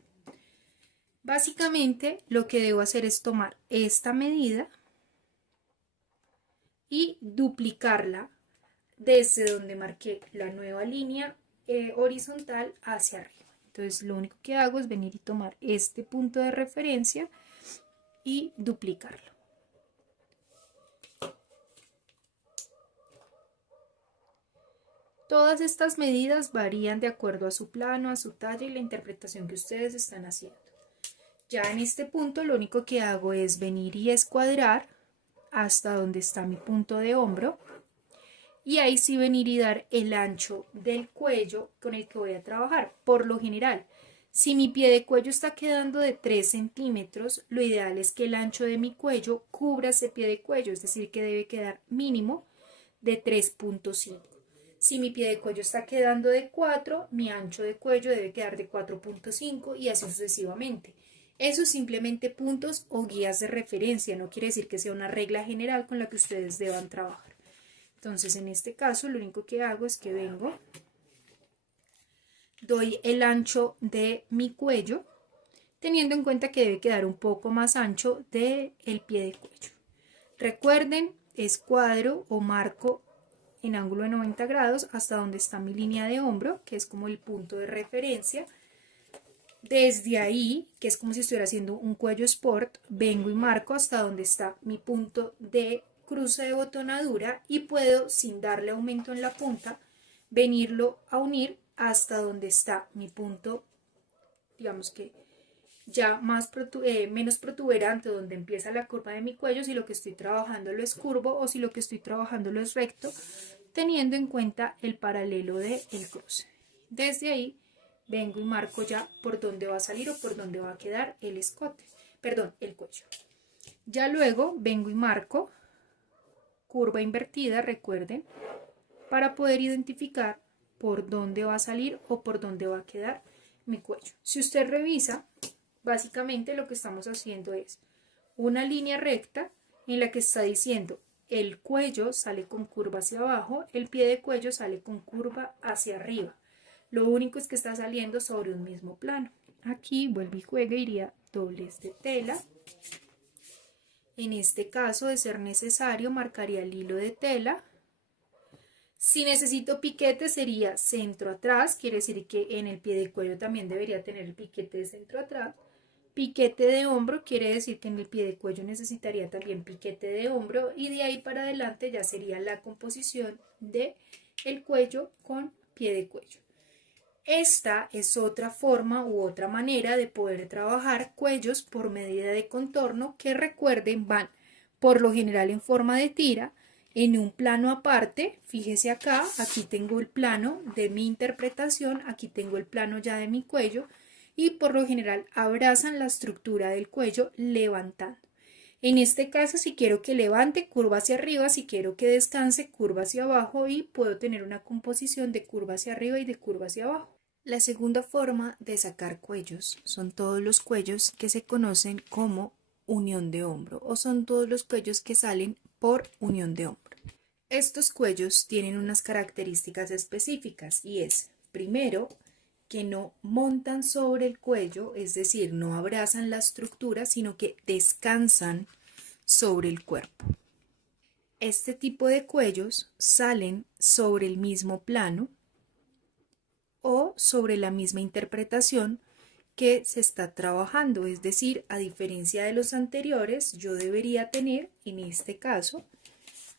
Básicamente lo que debo hacer es tomar esta medida y duplicarla desde donde marqué la nueva línea horizontal hacia arriba. Entonces lo único que hago es venir y tomar este punto de referencia y duplicarlo. Todas estas medidas varían de acuerdo a su plano, a su talla y la interpretación que ustedes están haciendo. Ya en este punto lo único que hago es venir y escuadrar hasta donde está mi punto de hombro y ahí sí venir y dar el ancho del cuello con el que voy a trabajar. Por lo general, si mi pie de cuello está quedando de 3 centímetros, lo ideal es que el ancho de mi cuello cubra ese pie de cuello, es decir, que debe quedar mínimo de 3,5. Si mi pie de cuello está quedando de 4, mi ancho de cuello debe quedar de 4,5 y así sucesivamente. Eso es simplemente puntos o guías de referencia, no quiere decir que sea una regla general con la que ustedes deban trabajar. Entonces, en este caso, lo único que hago es que vengo, doy el ancho de mi cuello, teniendo en cuenta que debe quedar un poco más ancho del pie de cuello. Recuerden, escuadro o marco en ángulo de 90 grados hasta donde está mi línea de hombro, que es como el punto de referencia. Desde ahí, que es como si estuviera haciendo un cuello sport, vengo y marco hasta donde está mi punto de cruce de botonadura y puedo, sin darle aumento en la punta, venirlo a unir hasta donde está mi punto, digamos que ya menos protuberante, donde empieza la curva de mi cuello, si lo que estoy trabajando lo es curvo o si lo que estoy trabajando lo es recto, teniendo en cuenta el paralelo del cruce. Desde ahí vengo y marco ya por dónde va a salir o por dónde va a quedar el escote, perdón, el cuello. Ya luego vengo y marco curva invertida, recuerden, para poder identificar por dónde va a salir o por dónde va a quedar mi cuello. Si usted revisa, básicamente lo que estamos haciendo es una línea recta en la que está diciendo el cuello sale con curva hacia abajo, el pie de cuello sale con curva hacia arriba. Lo único es que está saliendo sobre un mismo plano. Aquí vuelvo y juego, iría doblez de tela. En este caso, de ser necesario, marcaría el hilo de tela. Si necesito piquete sería centro atrás, quiere decir que en el pie de cuello también debería tener el piquete de centro atrás. Piquete de hombro quiere decir que en el pie de cuello necesitaría también piquete de hombro y de ahí para adelante ya sería la composición de el cuello con pie de cuello. Esta es otra forma u otra manera de poder trabajar cuellos por medida de contorno que, recuerden, van por lo general en forma de tira en un plano aparte. Fíjese acá, aquí tengo el plano de mi interpretación, aquí tengo el plano ya de mi cuello y por lo general abrazan la estructura del cuello levantando. En este caso, si quiero que levante, curva hacia arriba; si quiero que descanse, curva hacia abajo, y puedo tener una composición de curva hacia arriba y de curva hacia abajo. La segunda forma de sacar cuellos son todos los cuellos que se conocen como unión de hombro o son todos los cuellos que salen por unión de hombro. Estos cuellos tienen unas características específicas y es, primero, que no montan sobre el cuello, es decir, no abrazan la estructura, sino que descansan sobre el cuerpo. Este tipo de cuellos salen sobre el mismo plano o sobre la misma interpretación que se está trabajando, es decir, a diferencia de los anteriores, yo debería tener, en este caso,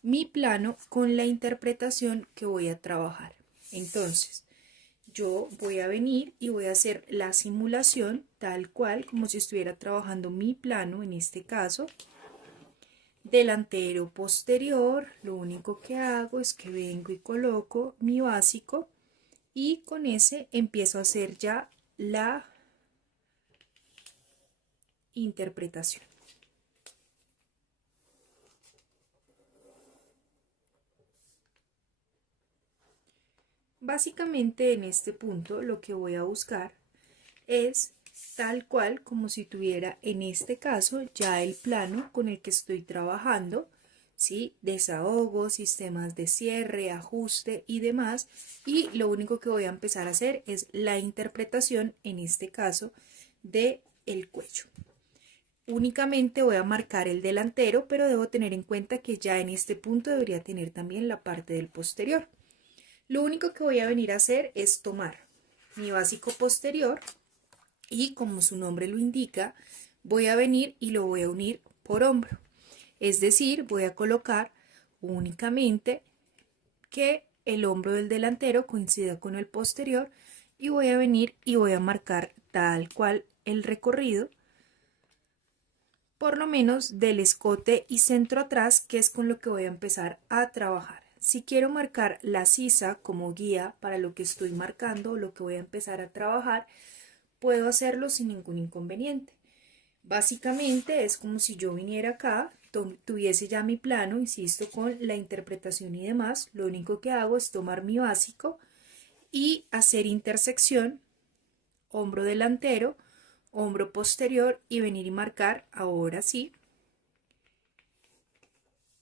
mi plano con la interpretación que voy a trabajar. Entonces, yo voy a venir y voy a hacer la simulación tal cual, como si estuviera trabajando mi plano, en este caso, delantero, posterior. Lo único que hago es que vengo y coloco mi básico y con ese empiezo a hacer ya la interpretación. Básicamente en este punto lo que voy a buscar es tal cual como si tuviera en este caso ya el plano con el que estoy trabajando, ¿sí? Desahogo, sistemas de cierre, ajuste y demás, y lo único que voy a empezar a hacer es la interpretación, en este caso, de el cuello. Únicamente voy a marcar el delantero, pero debo tener en cuenta que ya en este punto debería tener también la parte del posterior. Lo único que voy a venir a hacer es tomar mi básico posterior y, como su nombre lo indica, voy a venir y lo voy a unir por hombro. Es decir, voy a colocar únicamente que el hombro del delantero coincida con el posterior y voy a venir y voy a marcar tal cual el recorrido, por lo menos del escote y centro atrás, que es con lo que voy a empezar a trabajar. Si quiero marcar la sisa como guía para lo que estoy marcando, lo que voy a empezar a trabajar, puedo hacerlo sin ningún inconveniente. Básicamente es como si yo viniera acá, tuviese ya mi plano, insisto, con la interpretación y demás. Lo único que hago es tomar mi básico y hacer intersección, hombro delantero, hombro posterior, y venir y marcar ahora sí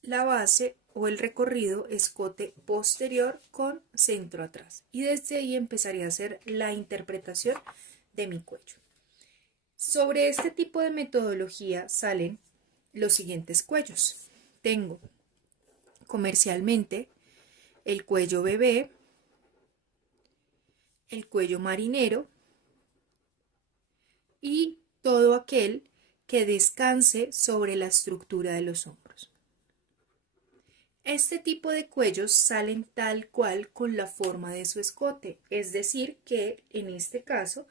la base o el recorrido escote posterior con centro atrás, y desde ahí empezaría a hacer la interpretación de mi cuello. Sobre este tipo de metodología salen los siguientes cuellos. Tengo comercialmente el cuello bebé, el cuello marinero y todo aquel que descanse sobre la estructura de los hombros. Este tipo de cuellos salen tal cual con la forma de su escote, es decir que en este caso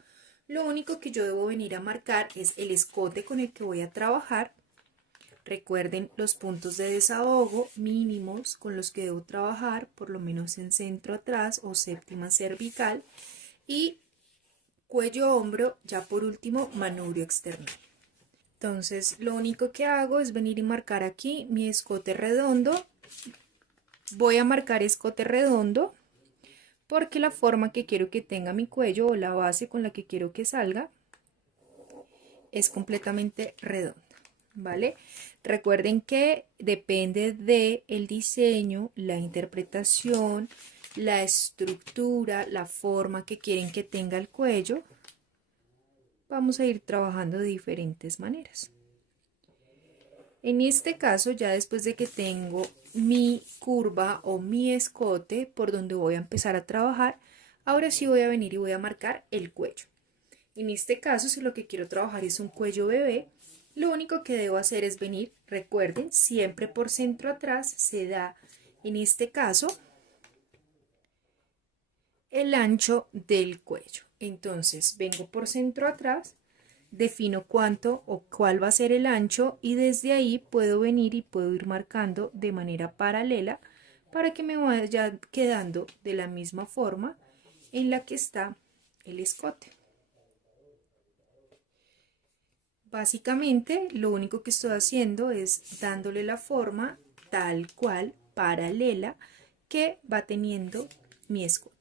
lo único que yo debo venir a marcar es el escote con el que voy a trabajar. Recuerden los puntos de desahogo mínimos con los que debo trabajar, por lo menos en centro atrás o séptima cervical, y cuello hombro, ya por último manubrio externo. Entonces lo único que hago es venir y marcar aquí mi escote redondo. Voy a marcar escote redondo porque la forma que quiero que tenga mi cuello o la base con la que quiero que salga es completamente redonda, ¿vale? Recuerden que depende del diseño, la interpretación, la estructura, la forma que quieren que tenga el cuello. Vamos a ir trabajando de diferentes maneras. En este caso, ya después de que tengo mi curva o mi escote por donde voy a empezar a trabajar, ahora sí voy a venir y voy a marcar el cuello. En este caso, si lo que quiero trabajar es un cuello bebé, lo único que debo hacer es venir, recuerden, siempre por centro atrás se da, en este caso, el ancho del cuello. Entonces, vengo por centro atrás, defino cuánto o cuál va a ser el ancho y desde ahí puedo venir y puedo ir marcando de manera paralela para que me vaya quedando de la misma forma en la que está el escote. Básicamente lo único que estoy haciendo es dándole la forma tal cual, paralela, que va teniendo mi escote.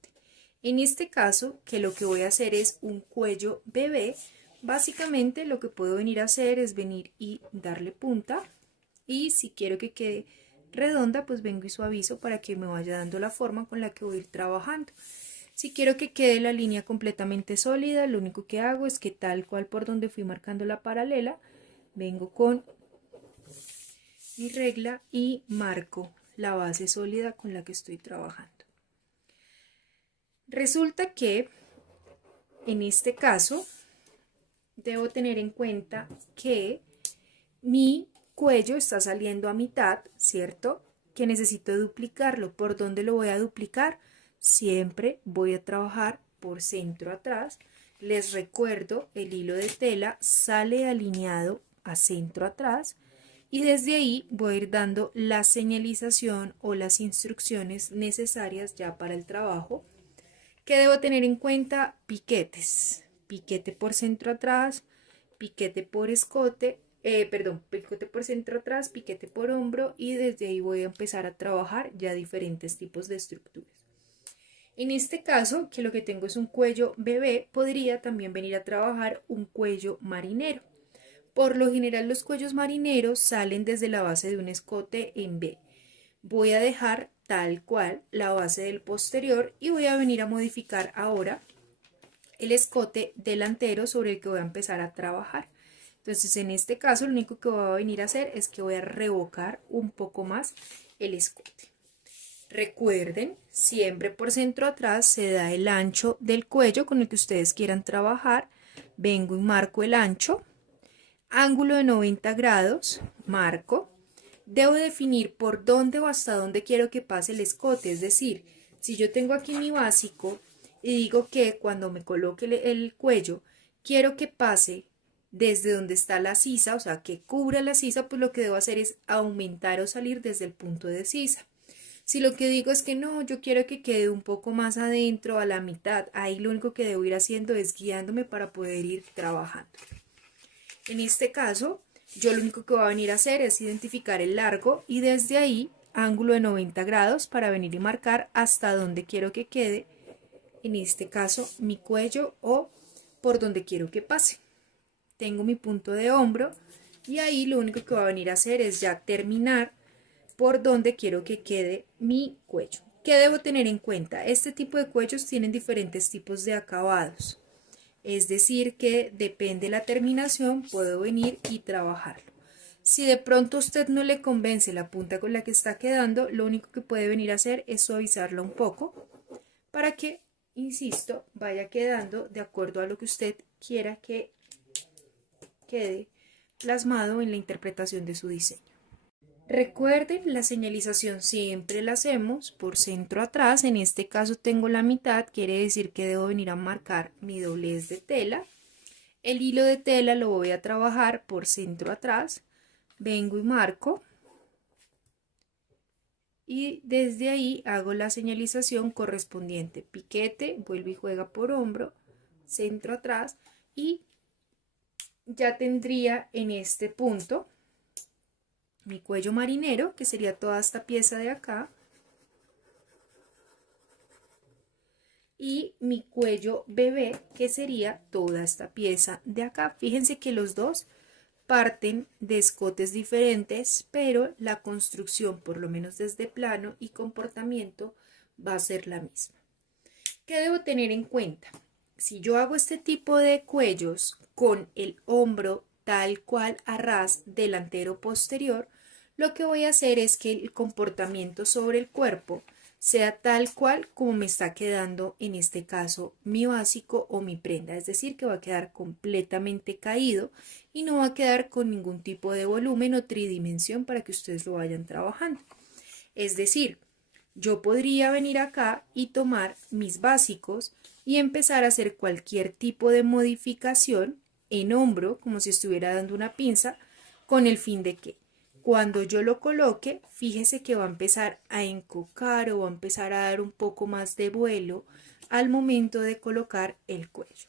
En este caso, que lo que voy a hacer es un cuello bebé, básicamente lo que puedo venir a hacer es venir y darle punta, y si quiero que quede redonda, pues vengo y suavizo para que me vaya dando la forma con la que voy a ir trabajando. Si quiero que quede la línea completamente sólida, lo único que hago es que tal cual por donde fui marcando la paralela, vengo con mi regla y marco la base sólida con la que estoy trabajando. Resulta que en este caso debo tener en cuenta que mi cuello está saliendo a mitad, ¿cierto? Que necesito duplicarlo. ¿Por dónde lo voy a duplicar? Siempre voy a trabajar por centro atrás. Les recuerdo, el hilo de tela sale alineado a centro atrás y desde ahí voy a ir dando la señalización o las instrucciones necesarias ya para el trabajo. ¿Qué debo tener en cuenta? Piquetes. Piquete por centro atrás, piquete por escote, piquete por centro atrás, piquete por hombro y desde ahí voy a empezar a trabajar ya diferentes tipos de estructuras. En este caso, que lo que tengo es un cuello bebé, podría también venir a trabajar un cuello marinero. Por lo general los cuellos marineros salen desde la base de un escote en B. Voy a dejar tal cual la base del posterior y voy a venir a modificar ahora el escote delantero sobre el que voy a empezar a trabajar. Entonces en este caso lo único que voy a venir a hacer es que voy a revocar un poco más el escote. Recuerden, siempre por centro atrás se da el ancho del cuello con el que ustedes quieran trabajar. Vengo y marco el ancho, ángulo de 90 grados, marco. Debo definir por dónde o hasta dónde quiero que pase el escote, es decir, si yo tengo aquí mi básico y digo que cuando me coloque el cuello quiero que pase desde donde está la sisa, o sea, que cubra la sisa, pues lo que debo hacer es aumentar o salir desde el punto de sisa. Si lo que digo es que no, yo quiero que quede un poco más adentro, a la mitad, ahí lo único que debo ir haciendo es guiándome para poder ir trabajando. En este caso, yo lo único que voy a venir a hacer es identificar el largo y desde ahí ángulo de 90 grados para venir y marcar hasta donde quiero que quede, en este caso mi cuello o por donde quiero que pase. Tengo mi punto de hombro y ahí lo único que voy a venir a hacer es ya terminar por donde quiero que quede mi cuello. ¿Qué debo tener en cuenta? Este tipo de cuellos tienen diferentes tipos de acabados. Es decir que depende de la terminación, puedo venir y trabajarlo. Si de pronto a usted no le convence la punta con la que está quedando, lo único que puede venir a hacer es suavizarla un poco para que, insisto, vaya quedando de acuerdo a lo que usted quiera que quede plasmado en la interpretación de su diseño. Recuerden, la señalización siempre la hacemos por centro atrás. En este caso tengo la mitad, quiere decir que debo venir a marcar mi doblez de tela. El hilo de tela lo voy a trabajar por centro atrás. Vengo y marco. Y desde ahí hago la señalización correspondiente. Piquete, vuelve y juega por hombro, centro atrás, y ya tendría en este punto mi cuello marinero, que sería toda esta pieza de acá, y mi cuello bebé, que sería toda esta pieza de acá. Fíjense que los dos parten de escotes diferentes, pero la construcción, por lo menos desde plano y comportamiento, va a ser la misma. ¿Qué debo tener en cuenta? Si yo hago este tipo de cuellos con el hombro tal cual a ras delantero posterior, lo que voy a hacer es que el comportamiento sobre el cuerpo sea tal cual como me está quedando en este caso mi básico o mi prenda, es decir, que va a quedar completamente caído y no va a quedar con ningún tipo de volumen o tridimensión para que ustedes lo vayan trabajando. Es decir, yo podría venir acá y tomar mis básicos y empezar a hacer cualquier tipo de modificación en hombro, como si estuviera dando una pinza, con el fin de que cuando yo lo coloque, fíjese que va a empezar a encocar o va a empezar a dar un poco más de vuelo al momento de colocar el cuello.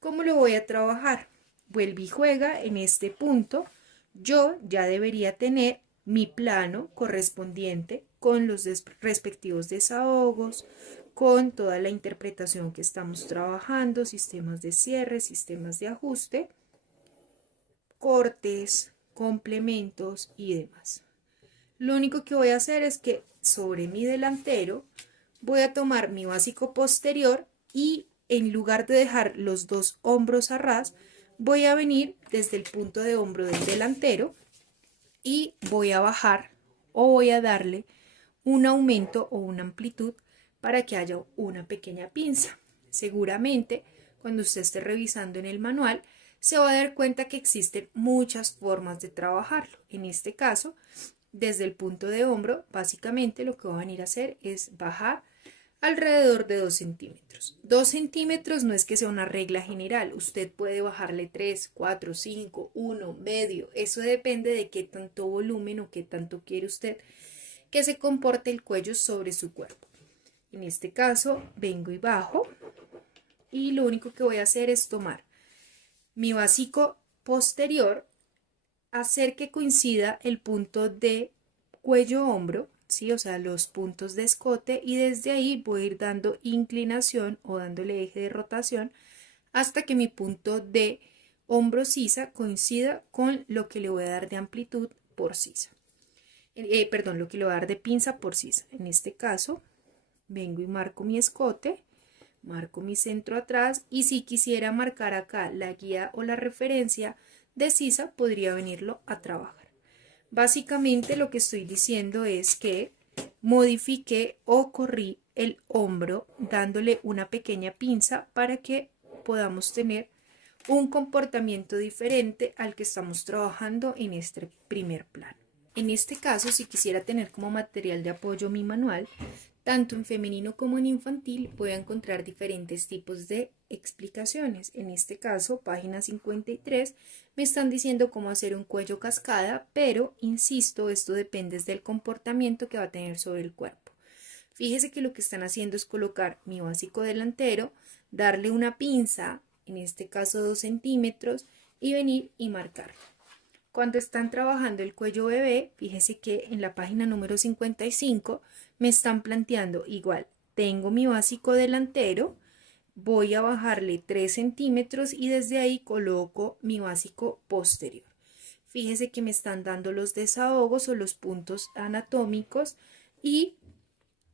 ¿Cómo lo voy a trabajar? Vuelve y juega en este punto. Yo ya debería tener mi plano correspondiente con los respectivos desahogos, con toda la interpretación que estamos trabajando, sistemas de cierre, sistemas de ajuste, cortes, complementos y demás. Lo único que voy a hacer es que sobre mi delantero voy a tomar mi básico posterior y en lugar de dejar los dos hombros a ras, voy a venir desde el punto de hombro del delantero y voy a bajar o voy a darle un aumento o una amplitud para que haya una pequeña pinza. Seguramente cuando usted esté revisando en el manual se va a dar cuenta que existen muchas formas de trabajarlo. En este caso, desde el punto de hombro, básicamente lo que va a venir a hacer es bajar alrededor de 2 centímetros. 2 centímetros no es que sea una regla general, usted puede bajarle 3, 4, 5, 1, medio, eso depende de qué tanto volumen o qué tanto quiere usted que se comporte el cuello sobre su cuerpo. En este caso vengo y bajo y lo único que voy a hacer es tomar mi básico posterior, hacer que coincida el punto de cuello-hombro, ¿sí? O sea, los puntos de escote, y desde ahí voy a ir dando inclinación o dándole eje de rotación hasta que mi punto de hombro sisa coincida con lo que le voy a dar de amplitud por sisa. Perdón, lo que le voy a dar de pinza por sisa. En este caso, vengo y marco mi escote, marco mi centro atrás, y si quisiera marcar acá la guía o la referencia de sisa, podría venirlo a trabajar. Básicamente lo que estoy diciendo es que modifiqué o corrí el hombro dándole una pequeña pinza para que podamos tener un comportamiento diferente al que estamos trabajando en este primer plano. En este caso, si quisiera tener como material de apoyo mi manual, tanto en femenino como en infantil, voy a encontrar diferentes tipos de explicaciones. En este caso, página 53, me están diciendo cómo hacer un cuello cascada, pero insisto, esto depende del comportamiento que va a tener sobre el cuerpo. Fíjese que lo que están haciendo es colocar mi básico delantero, darle una pinza, en este caso 2 centímetros, y venir y marcarlo. Cuando están trabajando el cuello bebé, fíjese que en la página número 55 me están planteando igual. Tengo mi básico delantero, voy a bajarle 3 centímetros y desde ahí coloco mi básico posterior. Fíjese que me están dando los desahogos o los puntos anatómicos y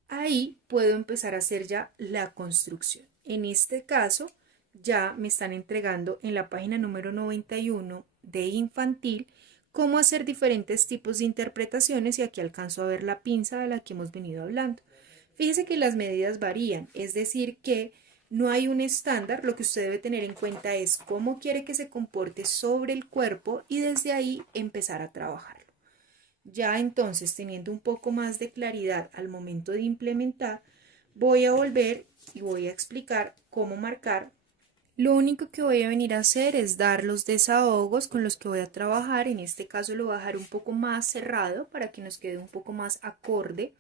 ahí puedo empezar a hacer ya la construcción. En este caso, ya me están entregando en la página número 91 de infantil cómo hacer diferentes tipos de interpretaciones y aquí alcanzo a ver la pinza de la que hemos venido hablando. Fíjese que las medidas varían, es decir que no hay un estándar, lo que usted debe tener en cuenta es cómo quiere que se comporte sobre el cuerpo y desde ahí empezar a trabajarlo. Ya entonces, teniendo un poco más de claridad al momento de implementar, voy a volver y voy a explicar cómo marcar. Lo único que voy a venir a hacer es dar los desahogos con los que voy a trabajar. En este caso lo voy a dejar un poco más cerrado para que nos quede un poco más acorde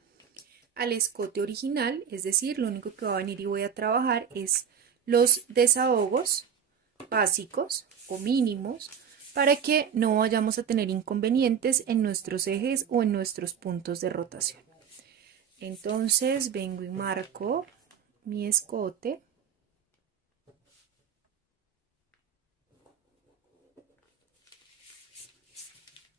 al escote original. Es decir, lo único que voy a venir y voy a trabajar es los desahogos básicos o mínimos para que no vayamos a tener inconvenientes en nuestros ejes o en nuestros puntos de rotación. Entonces vengo y marco mi escote.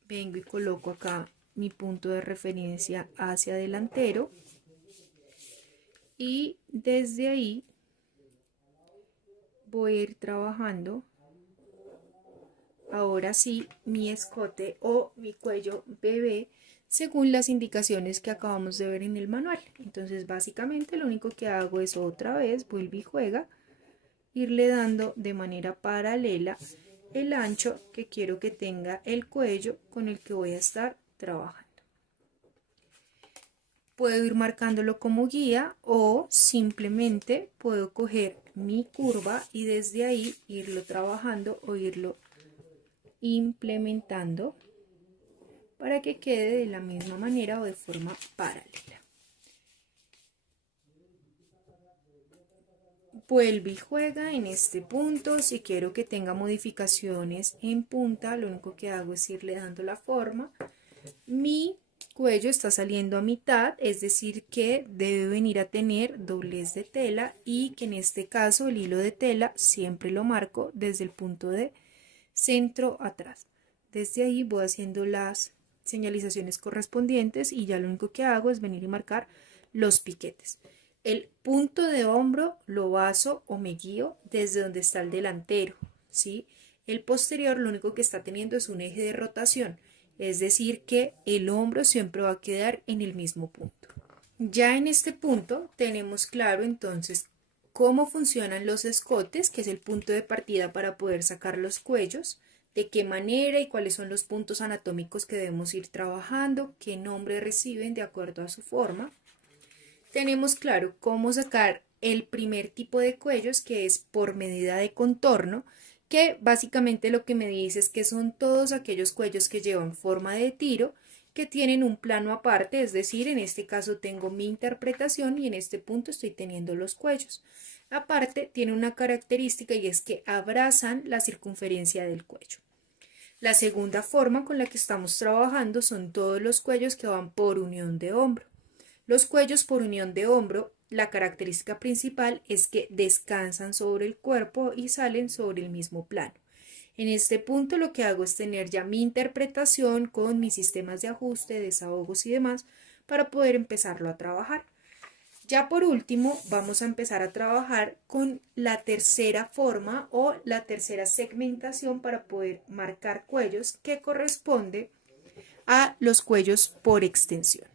Vengo y coloco acá mi punto de referencia hacia delantero y desde ahí voy a ir trabajando ahora sí mi escote o mi cuello bebé según las indicaciones que acabamos de ver en el manual. Entonces básicamente lo único que hago es otra vez vuelve y juega, irle dando de manera paralela el ancho que quiero que tenga el cuello con el que voy a estar trabajando. Puedo ir marcándolo como guía o simplemente puedo coger mi curva y desde ahí irlo trabajando o irlo implementando para que quede de la misma manera o de forma paralela. Vuelve y juega en este punto. Si quiero que tenga modificaciones en punta, lo único que hago es irle dando la forma. Mi cuello está saliendo a mitad, es decir que debe venir a tener doblez de tela y que en este caso el hilo de tela siempre lo marco desde el punto de centro atrás. Desde ahí voy haciendo las señalizaciones correspondientes y ya lo único que hago es venir y marcar los piquetes. El punto de hombro lo baso o me guío desde donde está el delantero, ¿sí? El posterior lo único que está teniendo es un eje de rotación, es decir que el hombro siempre va a quedar en el mismo punto. Ya en este punto tenemos claro entonces cómo funcionan los escotes, que es el punto de partida para poder sacar los cuellos, de qué manera y cuáles son los puntos anatómicos que debemos ir trabajando, qué nombre reciben de acuerdo a su forma. Tenemos claro cómo sacar el primer tipo de cuellos, que es por medida de contorno, que básicamente lo que me dice es que son todos aquellos cuellos que llevan forma de tiro, que tienen un plano aparte, es decir, en este caso tengo mi interpretación y en este punto estoy teniendo los cuellos. Aparte, tiene una característica y es que abrazan la circunferencia del cuello. La segunda forma con la que estamos trabajando son todos los cuellos que van por unión de hombro. Los cuellos por unión de hombro, la característica principal es que descansan sobre el cuerpo y salen sobre el mismo plano. En este punto lo que hago es tener ya mi interpretación con mis sistemas de ajuste, desahogos y demás para poder empezarlo a trabajar. Ya por último vamos a empezar a trabajar con la tercera forma o la tercera segmentación para poder marcar cuellos que corresponde a los cuellos por extensión.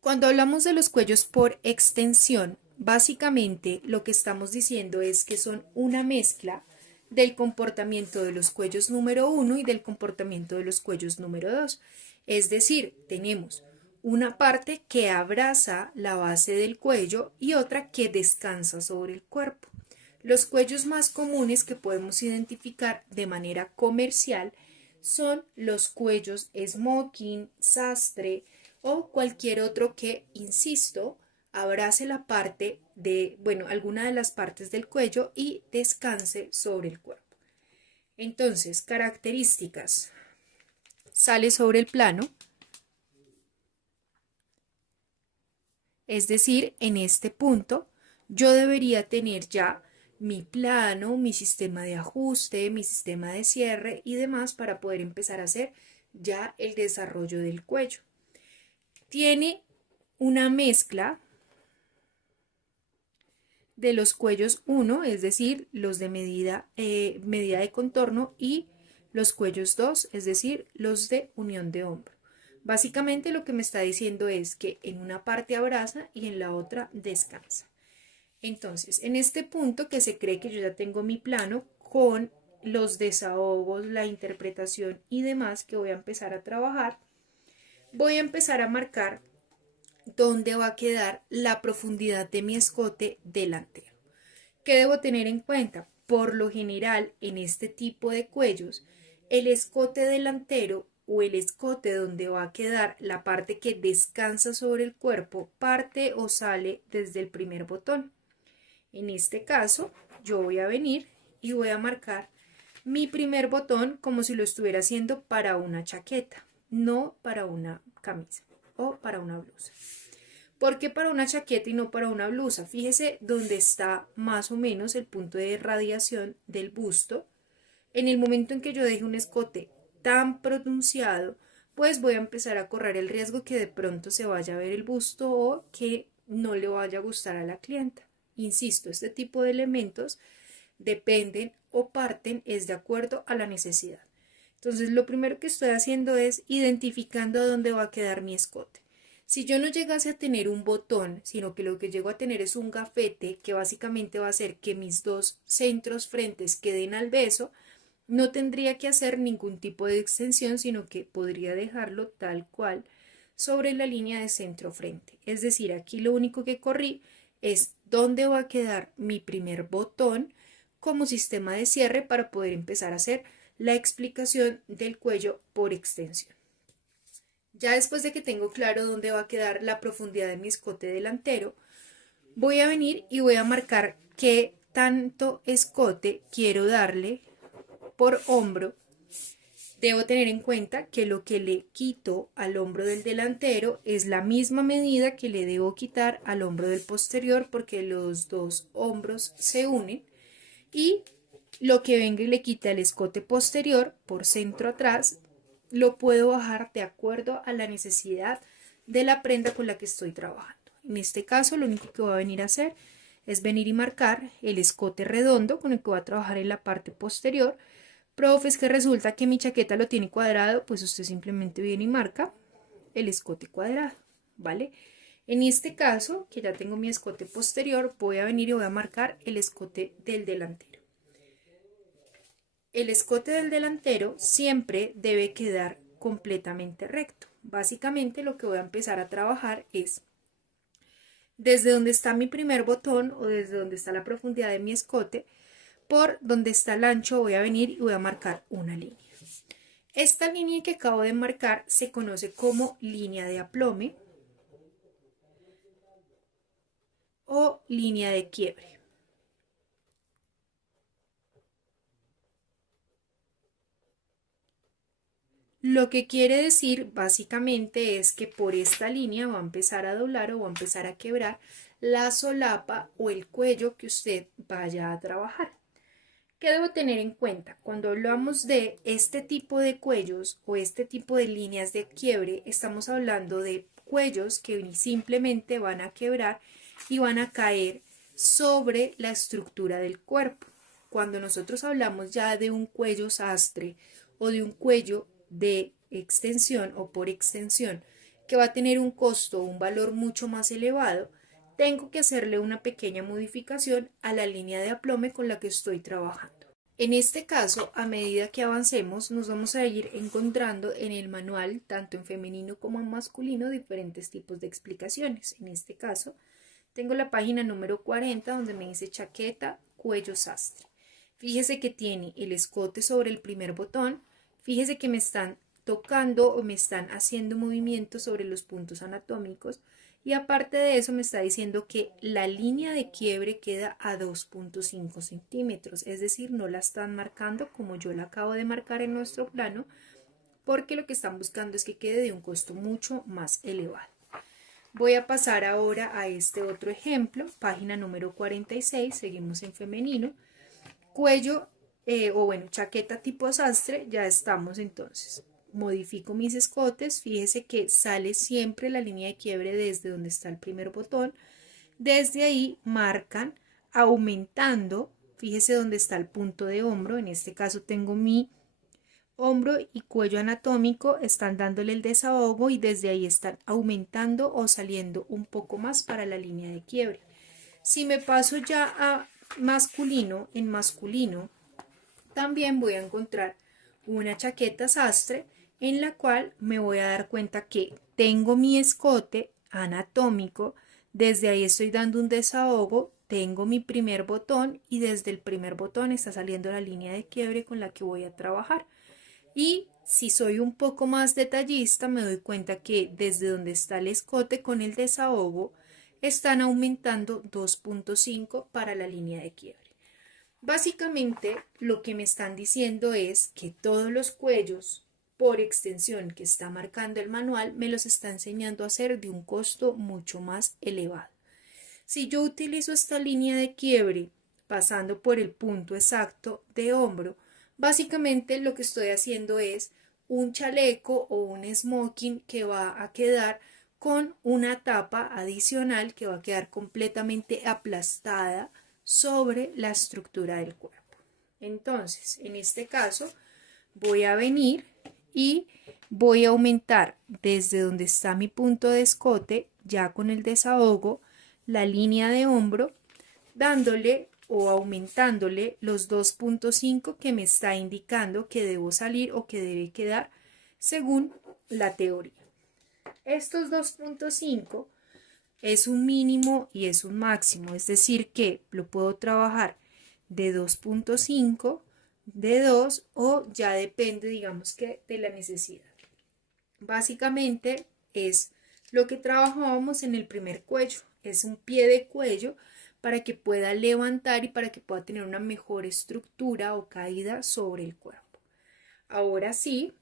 Cuando hablamos de los cuellos por extensión, básicamente lo que estamos diciendo es que son una mezcla del comportamiento de los cuellos número 1 y del comportamiento de los cuellos número 2. Es decir, tenemos una parte que abraza la base del cuello y otra que descansa sobre el cuerpo. Los cuellos más comunes que podemos identificar de manera comercial son los cuellos smoking, sastre, o cualquier otro que, insisto, abrace la parte de, bueno, alguna de las partes del cuello y descanse sobre el cuerpo. Entonces, características. Sale sobre el plano, es decir, en este punto yo debería tener ya mi plano, mi sistema de ajuste, mi sistema de cierre y demás para poder empezar a hacer ya el desarrollo del cuello. Tiene una mezcla de los cuellos 1, es decir, los de medida de contorno, y los cuellos 2, es decir, los de unión de hombro. Básicamente lo que me está diciendo es que en una parte abraza y en la otra descansa. Entonces, en este punto que se cree que yo ya tengo mi plano con los desahogos, la interpretación y demás que voy a empezar a trabajar, voy a empezar a marcar dónde va a quedar la profundidad de mi escote delantero. ¿Qué debo tener en cuenta? Por lo general, en este tipo de cuellos, el escote delantero o el escote donde va a quedar la parte que descansa sobre el cuerpo parte o sale desde el primer botón. En este caso, yo voy a venir y voy a marcar mi primer botón como si lo estuviera haciendo para una chaqueta, no para una camisa o para una blusa. ¿Por qué para una chaqueta y no para una blusa? Fíjese dónde está más o menos el punto de radiación del busto. En el momento en que yo deje un escote tan pronunciado, pues voy a empezar a correr el riesgo que de pronto se vaya a ver el busto o que no le vaya a gustar a la clienta. Insisto, este tipo de elementos dependen o parten es de acuerdo a la necesidad. Entonces, lo primero que estoy haciendo es identificando dónde va a quedar mi escote. Si yo no llegase a tener un botón, sino que lo que llego a tener es un gafete que básicamente va a hacer que mis dos centros frentes queden al beso, no tendría que hacer ningún tipo de extensión, sino que podría dejarlo tal cual sobre la línea de centro frente. Es decir, aquí lo único que corrí es dónde va a quedar mi primer botón como sistema de cierre para poder empezar a hacer la explicación del cuello por extensión. Ya después de que tengo claro dónde va a quedar la profundidad de mi escote delantero, voy a venir y voy a marcar qué tanto escote quiero darle por hombro. Debo tener en cuenta que lo que le quito al hombro del delantero es la misma medida que le debo quitar al hombro del posterior, porque los dos hombros se unen, y lo que venga y le quite al escote posterior por centro atrás lo puedo bajar de acuerdo a la necesidad de la prenda con la que estoy trabajando. En este caso, lo único que voy a venir a hacer es venir y marcar el escote redondo con el que voy a trabajar en la parte posterior. Profe, es que resulta que mi chaqueta lo tiene cuadrado, pues usted simplemente viene y marca el escote cuadrado, ¿vale? En este caso, que ya tengo mi escote posterior, voy a venir y voy a marcar el escote del delantero. El escote del delantero siempre debe quedar completamente recto. Básicamente lo que voy a empezar a trabajar es desde donde está mi primer botón o desde donde está la profundidad de mi escote, por donde está el ancho voy a venir y voy a marcar una línea. Esta línea que acabo de marcar se conoce como línea de aplome o línea de quiebre. Lo que quiere decir básicamente es que por esta línea va a empezar a doblar o va a empezar a quebrar la solapa o el cuello que usted vaya a trabajar. ¿Qué debo tener en cuenta? Cuando hablamos de este tipo de cuellos o este tipo de líneas de quiebre, estamos hablando de cuellos que simplemente van a quebrar y van a caer sobre la estructura del cuerpo. Cuando nosotros hablamos ya de un cuello sastre o de un cuello de extensión o por extensión que va a tener un costo o un valor mucho más elevado, tengo que hacerle una pequeña modificación a la línea de aplome con la que estoy trabajando. En este caso, a medida que avancemos, nos vamos a ir encontrando en el manual, tanto en femenino como en masculino, diferentes tipos de explicaciones. En este caso, tengo la página número 40 donde me dice chaqueta, cuello sastre. Fíjese que tiene el escote sobre el primer botón. Fíjese que me están tocando o me están haciendo movimientos sobre los puntos anatómicos. Y aparte de eso me está diciendo que la línea de quiebre queda a 2.5 centímetros, es decir, no la están marcando como yo la acabo de marcar en nuestro plano, porque lo que están buscando es que quede de un costo mucho más elevado. Voy a pasar ahora a este otro ejemplo, página número 46, seguimos en femenino, cuello chaqueta tipo sastre, ya estamos entonces. Modifico mis escotes, fíjese que sale siempre la línea de quiebre desde donde está el primer botón. Desde ahí marcan aumentando, fíjese dónde está el punto de hombro, en este caso tengo mi hombro y cuello anatómico, están dándole el desahogo y desde ahí están aumentando o saliendo un poco más para la línea de quiebre. Si me paso ya a masculino, en masculino también voy a encontrar una chaqueta sastre en la cual me voy a dar cuenta que tengo mi escote anatómico, desde ahí estoy dando un desahogo, tengo mi primer botón y desde el primer botón está saliendo la línea de quiebre con la que voy a trabajar. Y si soy un poco más detallista, me doy cuenta que desde donde está el escote con el desahogo, están aumentando 2.5 para la línea de quiebre. Básicamente, lo que me están diciendo es que todos los cuellos por extensión que está marcando el manual me los está enseñando a hacer de un costo mucho más elevado. Si yo utilizo esta línea de quiebre pasando por el punto exacto de hombro, básicamente lo que estoy haciendo es un chaleco o un smoking que va a quedar con una tapa adicional que va a quedar completamente aplastada sobre la estructura del cuerpo. Entonces, en este caso, voy a venir y voy a aumentar desde donde está mi punto de escote, ya con el desahogo, la línea de hombro, dándole o aumentándole los 2.5 que me está indicando que debo salir o que debe quedar según la teoría. Estos 2.5 es un mínimo y es un máximo, es decir que lo puedo trabajar de 2.5, de 2 o ya depende, digamos que de la necesidad. Básicamente es lo que trabajábamos en el primer cuello, es un pie de cuello para que pueda levantar y para que pueda tener una mejor estructura o caída sobre el cuerpo. Ahora sí,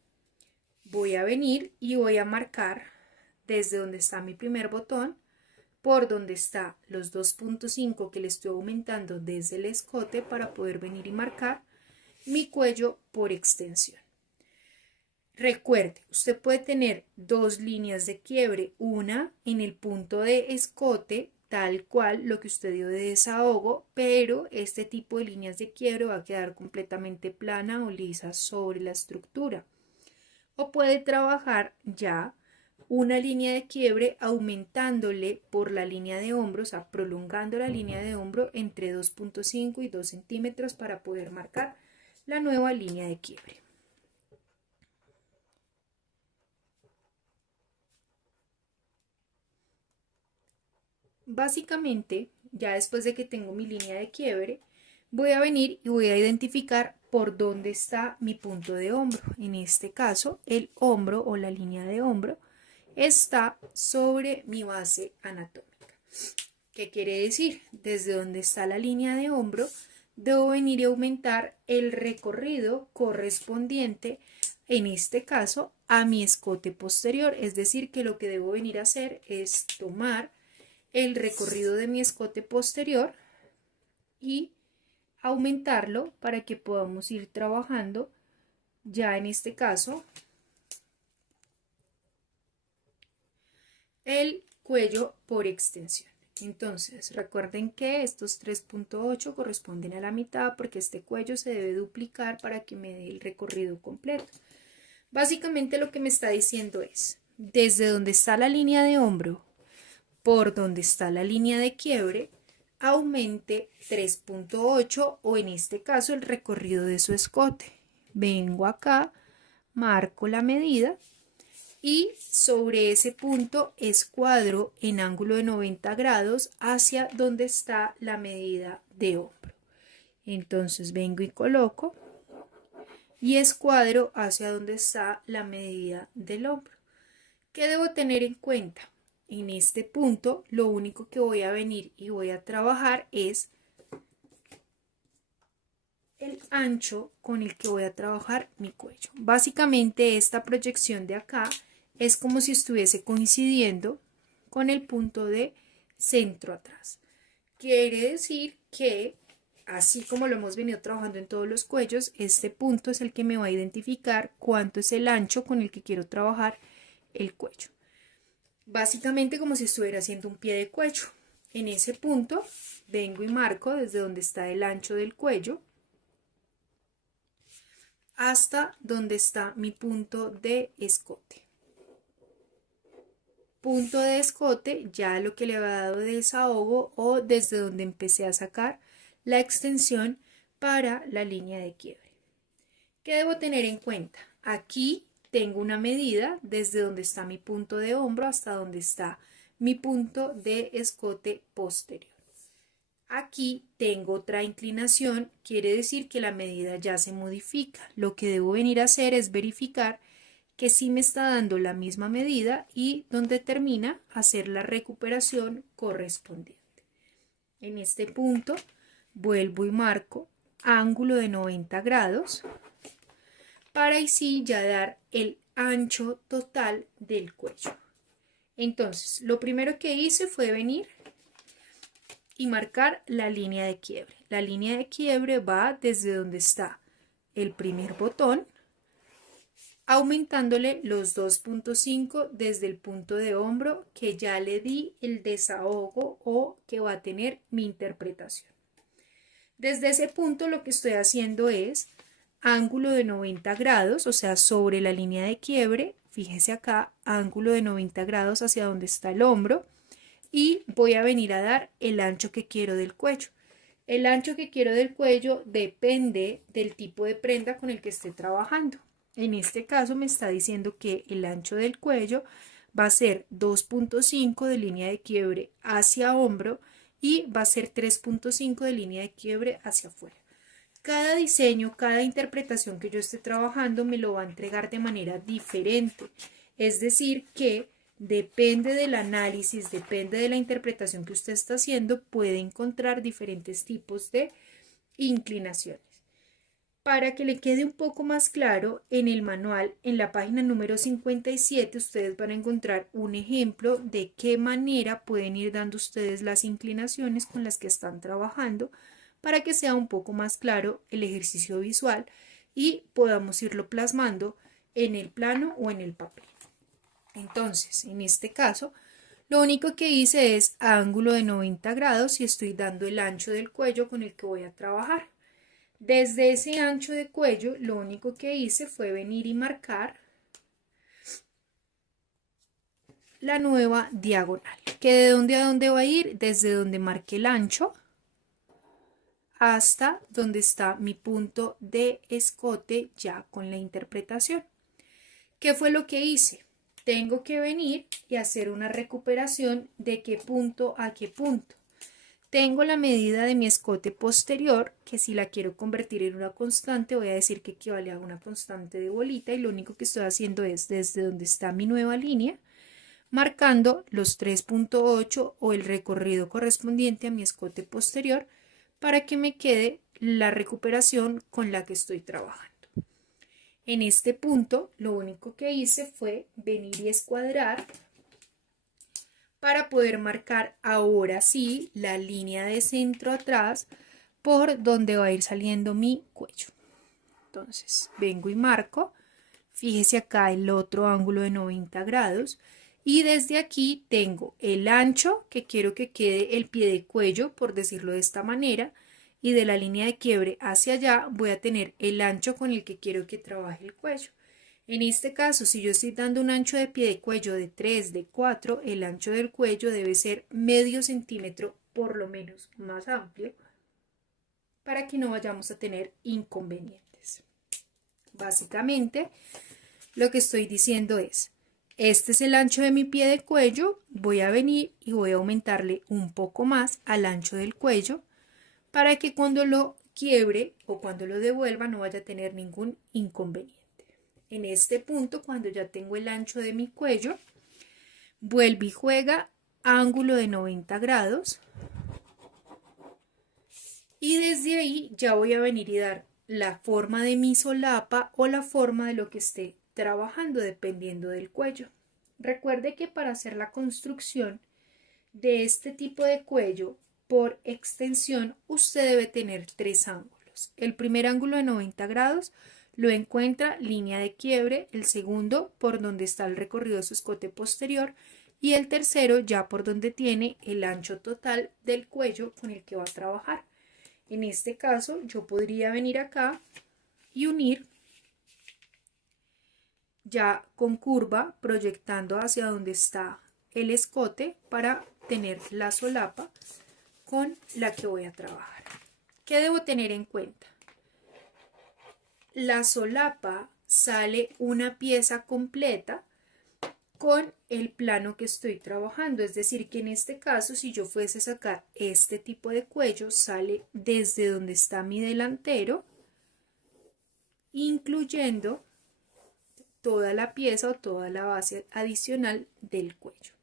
voy a venir y voy a marcar desde donde está mi primer botón, por donde está los 2.5 que le estoy aumentando desde el escote para poder venir y marcar mi cuello por extensión. Recuerde, usted puede tener dos líneas de quiebre, una en el punto de escote, tal cual lo que usted dio de desahogo, pero este tipo de líneas de quiebre va a quedar completamente plana o lisa sobre la estructura. O puede trabajar ya una línea de quiebre aumentándole por la línea de hombro, o sea, prolongando la línea de hombro entre 2.5 y 2 centímetros para poder marcar la nueva línea de quiebre. Básicamente, ya después de que tengo mi línea de quiebre, voy a venir y voy a identificar por dónde está mi punto de hombro. En este caso, el hombro o la línea de hombro está sobre mi base anatómica. ¿Qué quiere decir? Desde donde está la línea de hombro, debo venir y aumentar el recorrido correspondiente, en este caso, a mi escote posterior. Es decir, que lo que debo venir a hacer es tomar el recorrido de mi escote posterior y aumentarlo para que podamos ir trabajando ya en este caso el cuello por extensión. Entonces recuerden que estos 3.8 corresponden a la mitad porque este cuello se debe duplicar para que me dé el recorrido completo. Básicamente lo que me está diciendo es, desde donde está la línea de hombro por donde está la línea de quiebre, aumente 3.8 o en este caso el recorrido de su escote. Vengo acá, marco la medida y sobre ese punto escuadro en ángulo de 90 grados hacia donde está la medida de hombro. Entonces vengo y coloco y escuadro hacia donde está la medida del hombro. ¿Qué debo tener en cuenta? En este punto lo único que voy a venir y voy a trabajar es el ancho con el que voy a trabajar mi cuello. Básicamente esta proyección de acá es como si estuviese coincidiendo con el punto de centro atrás. Quiere decir que así como lo hemos venido trabajando en todos los cuellos, este punto es el que me va a identificar cuánto es el ancho con el que quiero trabajar el cuello. Básicamente como si estuviera haciendo un pie de cuello. En ese punto vengo y marco desde donde está el ancho del cuello hasta donde está mi punto de escote. Punto de escote, ya lo que le había dado de desahogo o desde donde empecé a sacar la extensión para la línea de quiebre. ¿Qué debo tener en cuenta? Aquí tengo una medida desde donde está mi punto de hombro hasta donde está mi punto de escote posterior. Aquí tengo otra inclinación, quiere decir que la medida ya se modifica. Lo que debo venir a hacer es verificar que sí me está dando la misma medida y donde termina hacer la recuperación correspondiente. En este punto vuelvo y marco ángulo de 90 grados para así ya dar el ancho total del cuello. Entonces, lo primero que hice fue venir y marcar la línea de quiebre. La línea de quiebre va desde donde está el primer botón, aumentándole los 2.5 desde el punto de hombro que ya le di el desahogo o que va a tener mi interpretación. Desde ese punto lo que estoy haciendo es ángulo de 90 grados, o sea, sobre la línea de quiebre, fíjese acá, ángulo de 90 grados hacia donde está el hombro, y voy a venir a dar el ancho que quiero del cuello. El ancho que quiero del cuello depende del tipo de prenda con el que esté trabajando. En este caso me está diciendo que el ancho del cuello va a ser 2.5 de línea de quiebre hacia hombro y va a ser 3.5 de línea de quiebre hacia afuera. Cada diseño, cada interpretación que yo esté trabajando me lo va a entregar de manera diferente. Es decir, que depende del análisis, depende de la interpretación que usted está haciendo, puede encontrar diferentes tipos de inclinaciones. Para que le quede un poco más claro, en el manual, en la página número 57, ustedes van a encontrar un ejemplo de qué manera pueden ir dando ustedes las inclinaciones con las que están trabajando para que sea un poco más claro el ejercicio visual y podamos irlo plasmando en el plano o en el papel. Entonces, en este caso, lo único que hice es ángulo de 90 grados y estoy dando el ancho del cuello con el que voy a trabajar. Desde ese ancho de cuello, lo único que hice fue venir y marcar la nueva diagonal. ¿Que de dónde a dónde va a ir? Desde donde marqué el ancho hasta donde está mi punto de escote ya con la interpretación. ¿Qué fue lo que hice? Tengo que venir y hacer una recuperación de qué punto a qué punto. Tengo la medida de mi escote posterior, que si la quiero convertir en una constante, voy a decir que equivale a una constante de bolita, y lo único que estoy haciendo es desde donde está mi nueva línea, marcando los 3.8 o el recorrido correspondiente a mi escote posterior para que me quede la recuperación con la que estoy trabajando. En este punto, lo único que hice fue venir y escuadrar para poder marcar ahora sí la línea de centro atrás por donde va a ir saliendo mi cuello. Entonces vengo y marco, fíjese acá el otro ángulo de 90 grados y desde aquí tengo el ancho que quiero que quede el pie de cuello, por decirlo de esta manera, y de la línea de quiebre hacia allá voy a tener el ancho con el que quiero que trabaje el cuello. En este caso, si yo estoy dando un ancho de pie de cuello de 3, de 4, el ancho del cuello debe ser medio centímetro por lo menos más amplio para que no vayamos a tener inconvenientes. Básicamente, lo que estoy diciendo es, este es el ancho de mi pie de cuello, voy a venir y voy a aumentarle un poco más al ancho del cuello para que cuando lo quiebre o cuando lo devuelva no vaya a tener ningún inconveniente. En este punto, cuando ya tengo el ancho de mi cuello, vuelve y juega ángulo de 90 grados y desde ahí ya voy a venir y dar la forma de mi solapa o la forma de lo que esté trabajando dependiendo del cuello. Recuerde que para hacer la construcción de este tipo de cuello por extensión usted debe tener 3 ángulos. El primer ángulo de 90 grados lo encuentra línea de quiebre, el segundo por donde está el recorrido de su escote posterior y el tercero ya por donde tiene el ancho total del cuello con el que va a trabajar. En este caso yo podría venir acá y unir ya con curva proyectando hacia donde está el escote para tener la solapa con la que voy a trabajar. ¿Qué debo tener en cuenta? La solapa sale una pieza completa con el plano que estoy trabajando, es decir que en este caso si yo fuese a sacar este tipo de cuello sale desde donde está mi delantero, incluyendo toda la pieza o toda la base adicional del cuello.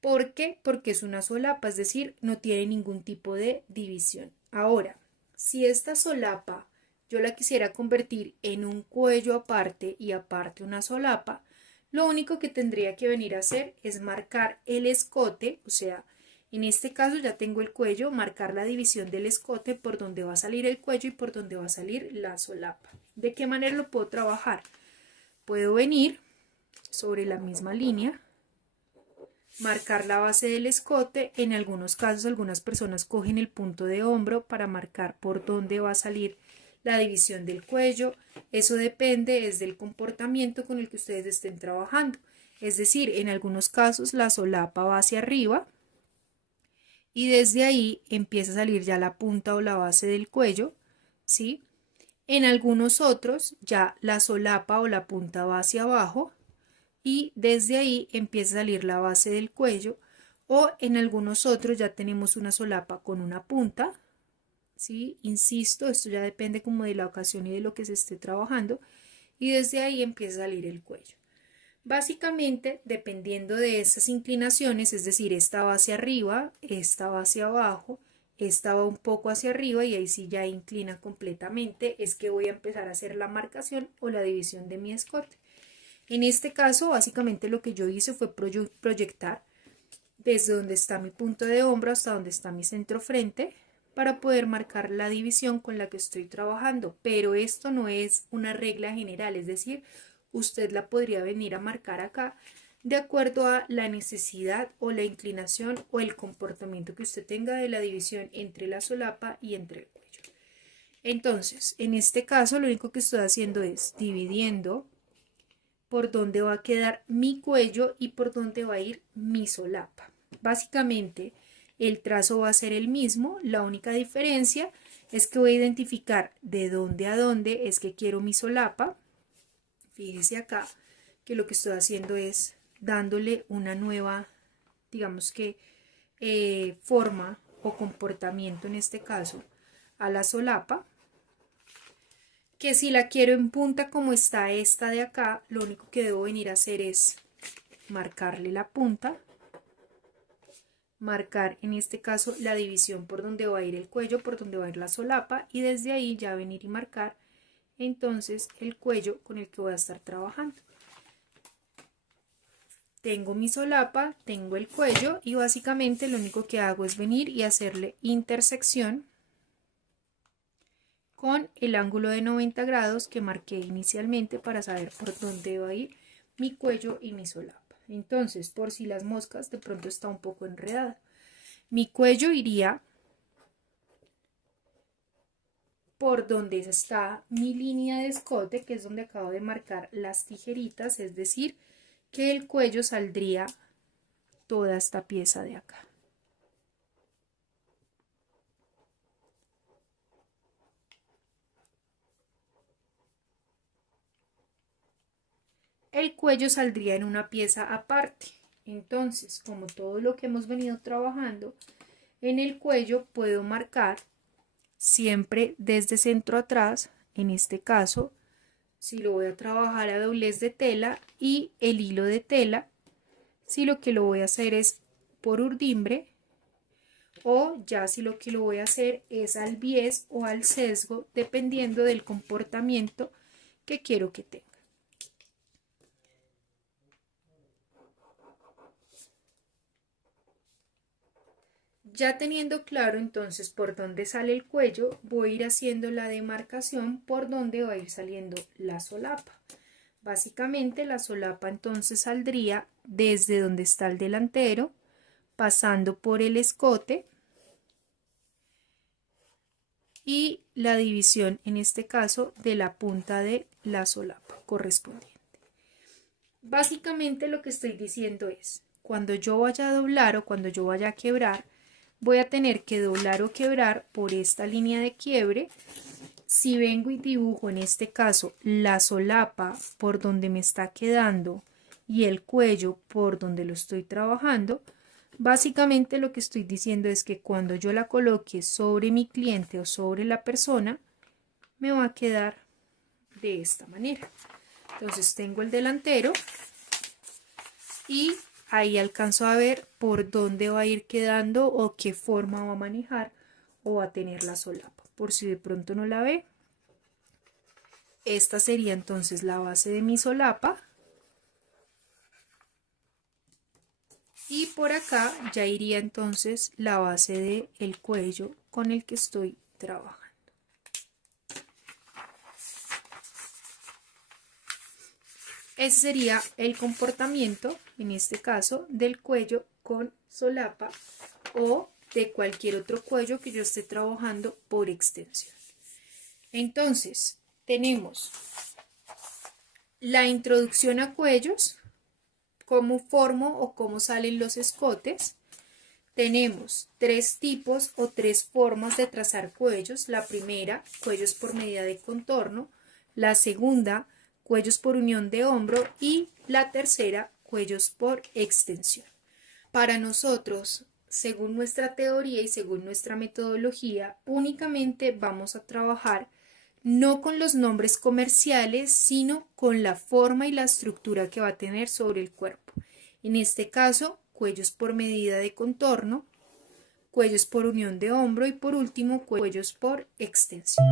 ¿Por qué? Porque es una solapa, es decir, no tiene ningún tipo de división. Ahora, si esta solapa yo la quisiera convertir en un cuello aparte y aparte una solapa, lo único que tendría que venir a hacer es marcar el escote, o sea, en este caso ya tengo el cuello, marcar la división del escote por donde va a salir el cuello y por donde va a salir la solapa. ¿De qué manera lo puedo trabajar? Puedo venir sobre la misma línea, marcar la base del escote. En algunos casos algunas personas cogen el punto de hombro para marcar por dónde va a salir la división del cuello. Eso depende del comportamiento con el que ustedes estén trabajando. Es decir, en algunos casos la solapa va hacia arriba y desde ahí empieza a salir ya la punta o la base del cuello, ¿sí? En algunos otros ya la solapa o la punta va hacia abajo y desde ahí empieza a salir la base del cuello, o en algunos otros ya tenemos una solapa con una punta, ¿sí? Insisto, esto ya depende como de la ocasión y de lo que se esté trabajando, y desde ahí empieza a salir el cuello. Básicamente, dependiendo de esas inclinaciones, es decir, esta va hacia arriba, esta va hacia abajo, esta va un poco hacia arriba y ahí sí ya inclina completamente, es que voy a empezar a hacer la marcación o la división de mi escote. En este caso, básicamente lo que yo hice fue proyectar desde donde está mi punto de hombro hasta donde está mi centro frente para poder marcar la división con la que estoy trabajando, pero esto no es una regla general, es decir, usted la podría venir a marcar acá de acuerdo a la necesidad o la inclinación o el comportamiento que usted tenga de la división entre la solapa y entre el cuello. Entonces, en este caso lo único que estoy haciendo es dividiendo por dónde va a quedar mi cuello y por dónde va a ir mi solapa. Básicamente el trazo va a ser el mismo, la única diferencia es que voy a identificar de dónde a dónde es que quiero mi solapa. Fíjese acá que lo que estoy haciendo es dándole una nueva, digamos que forma o comportamiento en este caso a la solapa, que si la quiero en punta como está esta de acá, lo único que debo venir a hacer es marcarle la punta, marcar en este caso la división por donde va a ir el cuello, por donde va a ir la solapa, y desde ahí ya venir y marcar entonces el cuello con el que voy a estar trabajando. Tengo mi solapa, tengo el cuello y básicamente lo único que hago es venir y hacerle intersección con el ángulo de 90 grados que marqué inicialmente para saber por dónde va a ir mi cuello y mi solapa. Entonces, por si las moscas de pronto está un poco enredada, mi cuello iría por donde está mi línea de escote, que es donde acabo de marcar las tijeritas, es decir, que el cuello saldría toda esta pieza de acá. El cuello saldría en una pieza aparte. Entonces, como todo lo que hemos venido trabajando, en el cuello puedo marcar siempre desde centro atrás, en este caso, si lo voy a trabajar a doblez de tela y el hilo de tela, si lo que lo voy a hacer es por urdimbre, o ya si lo que lo voy a hacer es al bies o al sesgo, dependiendo del comportamiento que quiero que tenga. Ya teniendo claro entonces por dónde sale el cuello, voy a ir haciendo la demarcación por dónde va a ir saliendo la solapa. Básicamente la solapa entonces saldría desde donde está el delantero, pasando por el escote y la división en este caso de la punta de la solapa correspondiente. Básicamente lo que estoy diciendo es, cuando yo vaya a doblar o cuando yo vaya a quebrar, voy a tener que doblar o quebrar por esta línea de quiebre. Si vengo y dibujo en este caso la solapa por donde me está quedando y el cuello por donde lo estoy trabajando, básicamente lo que estoy diciendo es que cuando yo la coloque sobre mi cliente o sobre la persona, me va a quedar de esta manera. Entonces tengo el delantero y ahí alcanzo a ver por dónde va a ir quedando o qué forma va a manejar o va a tener la solapa. Por si de pronto no la ve, esta sería entonces la base de mi solapa. Y por acá ya iría entonces la base del cuello con el que estoy trabajando. Ese sería el comportamiento, en este caso, del cuello con solapa o de cualquier otro cuello que yo esté trabajando por extensión. Entonces, tenemos la introducción a cuellos, cómo formo o cómo salen los escotes. Tenemos tres tipos o tres formas de trazar cuellos. La primera, cuellos por medida de contorno. La segunda, cuellos por unión de hombro. Y la tercera, cuellos por extensión. Para nosotros, según nuestra teoría y según nuestra metodología, únicamente vamos a trabajar no con los nombres comerciales, sino con la forma y la estructura que va a tener sobre el cuerpo. En este caso, cuellos por medida de contorno, cuellos por unión de hombro y por último, cuellos por extensión.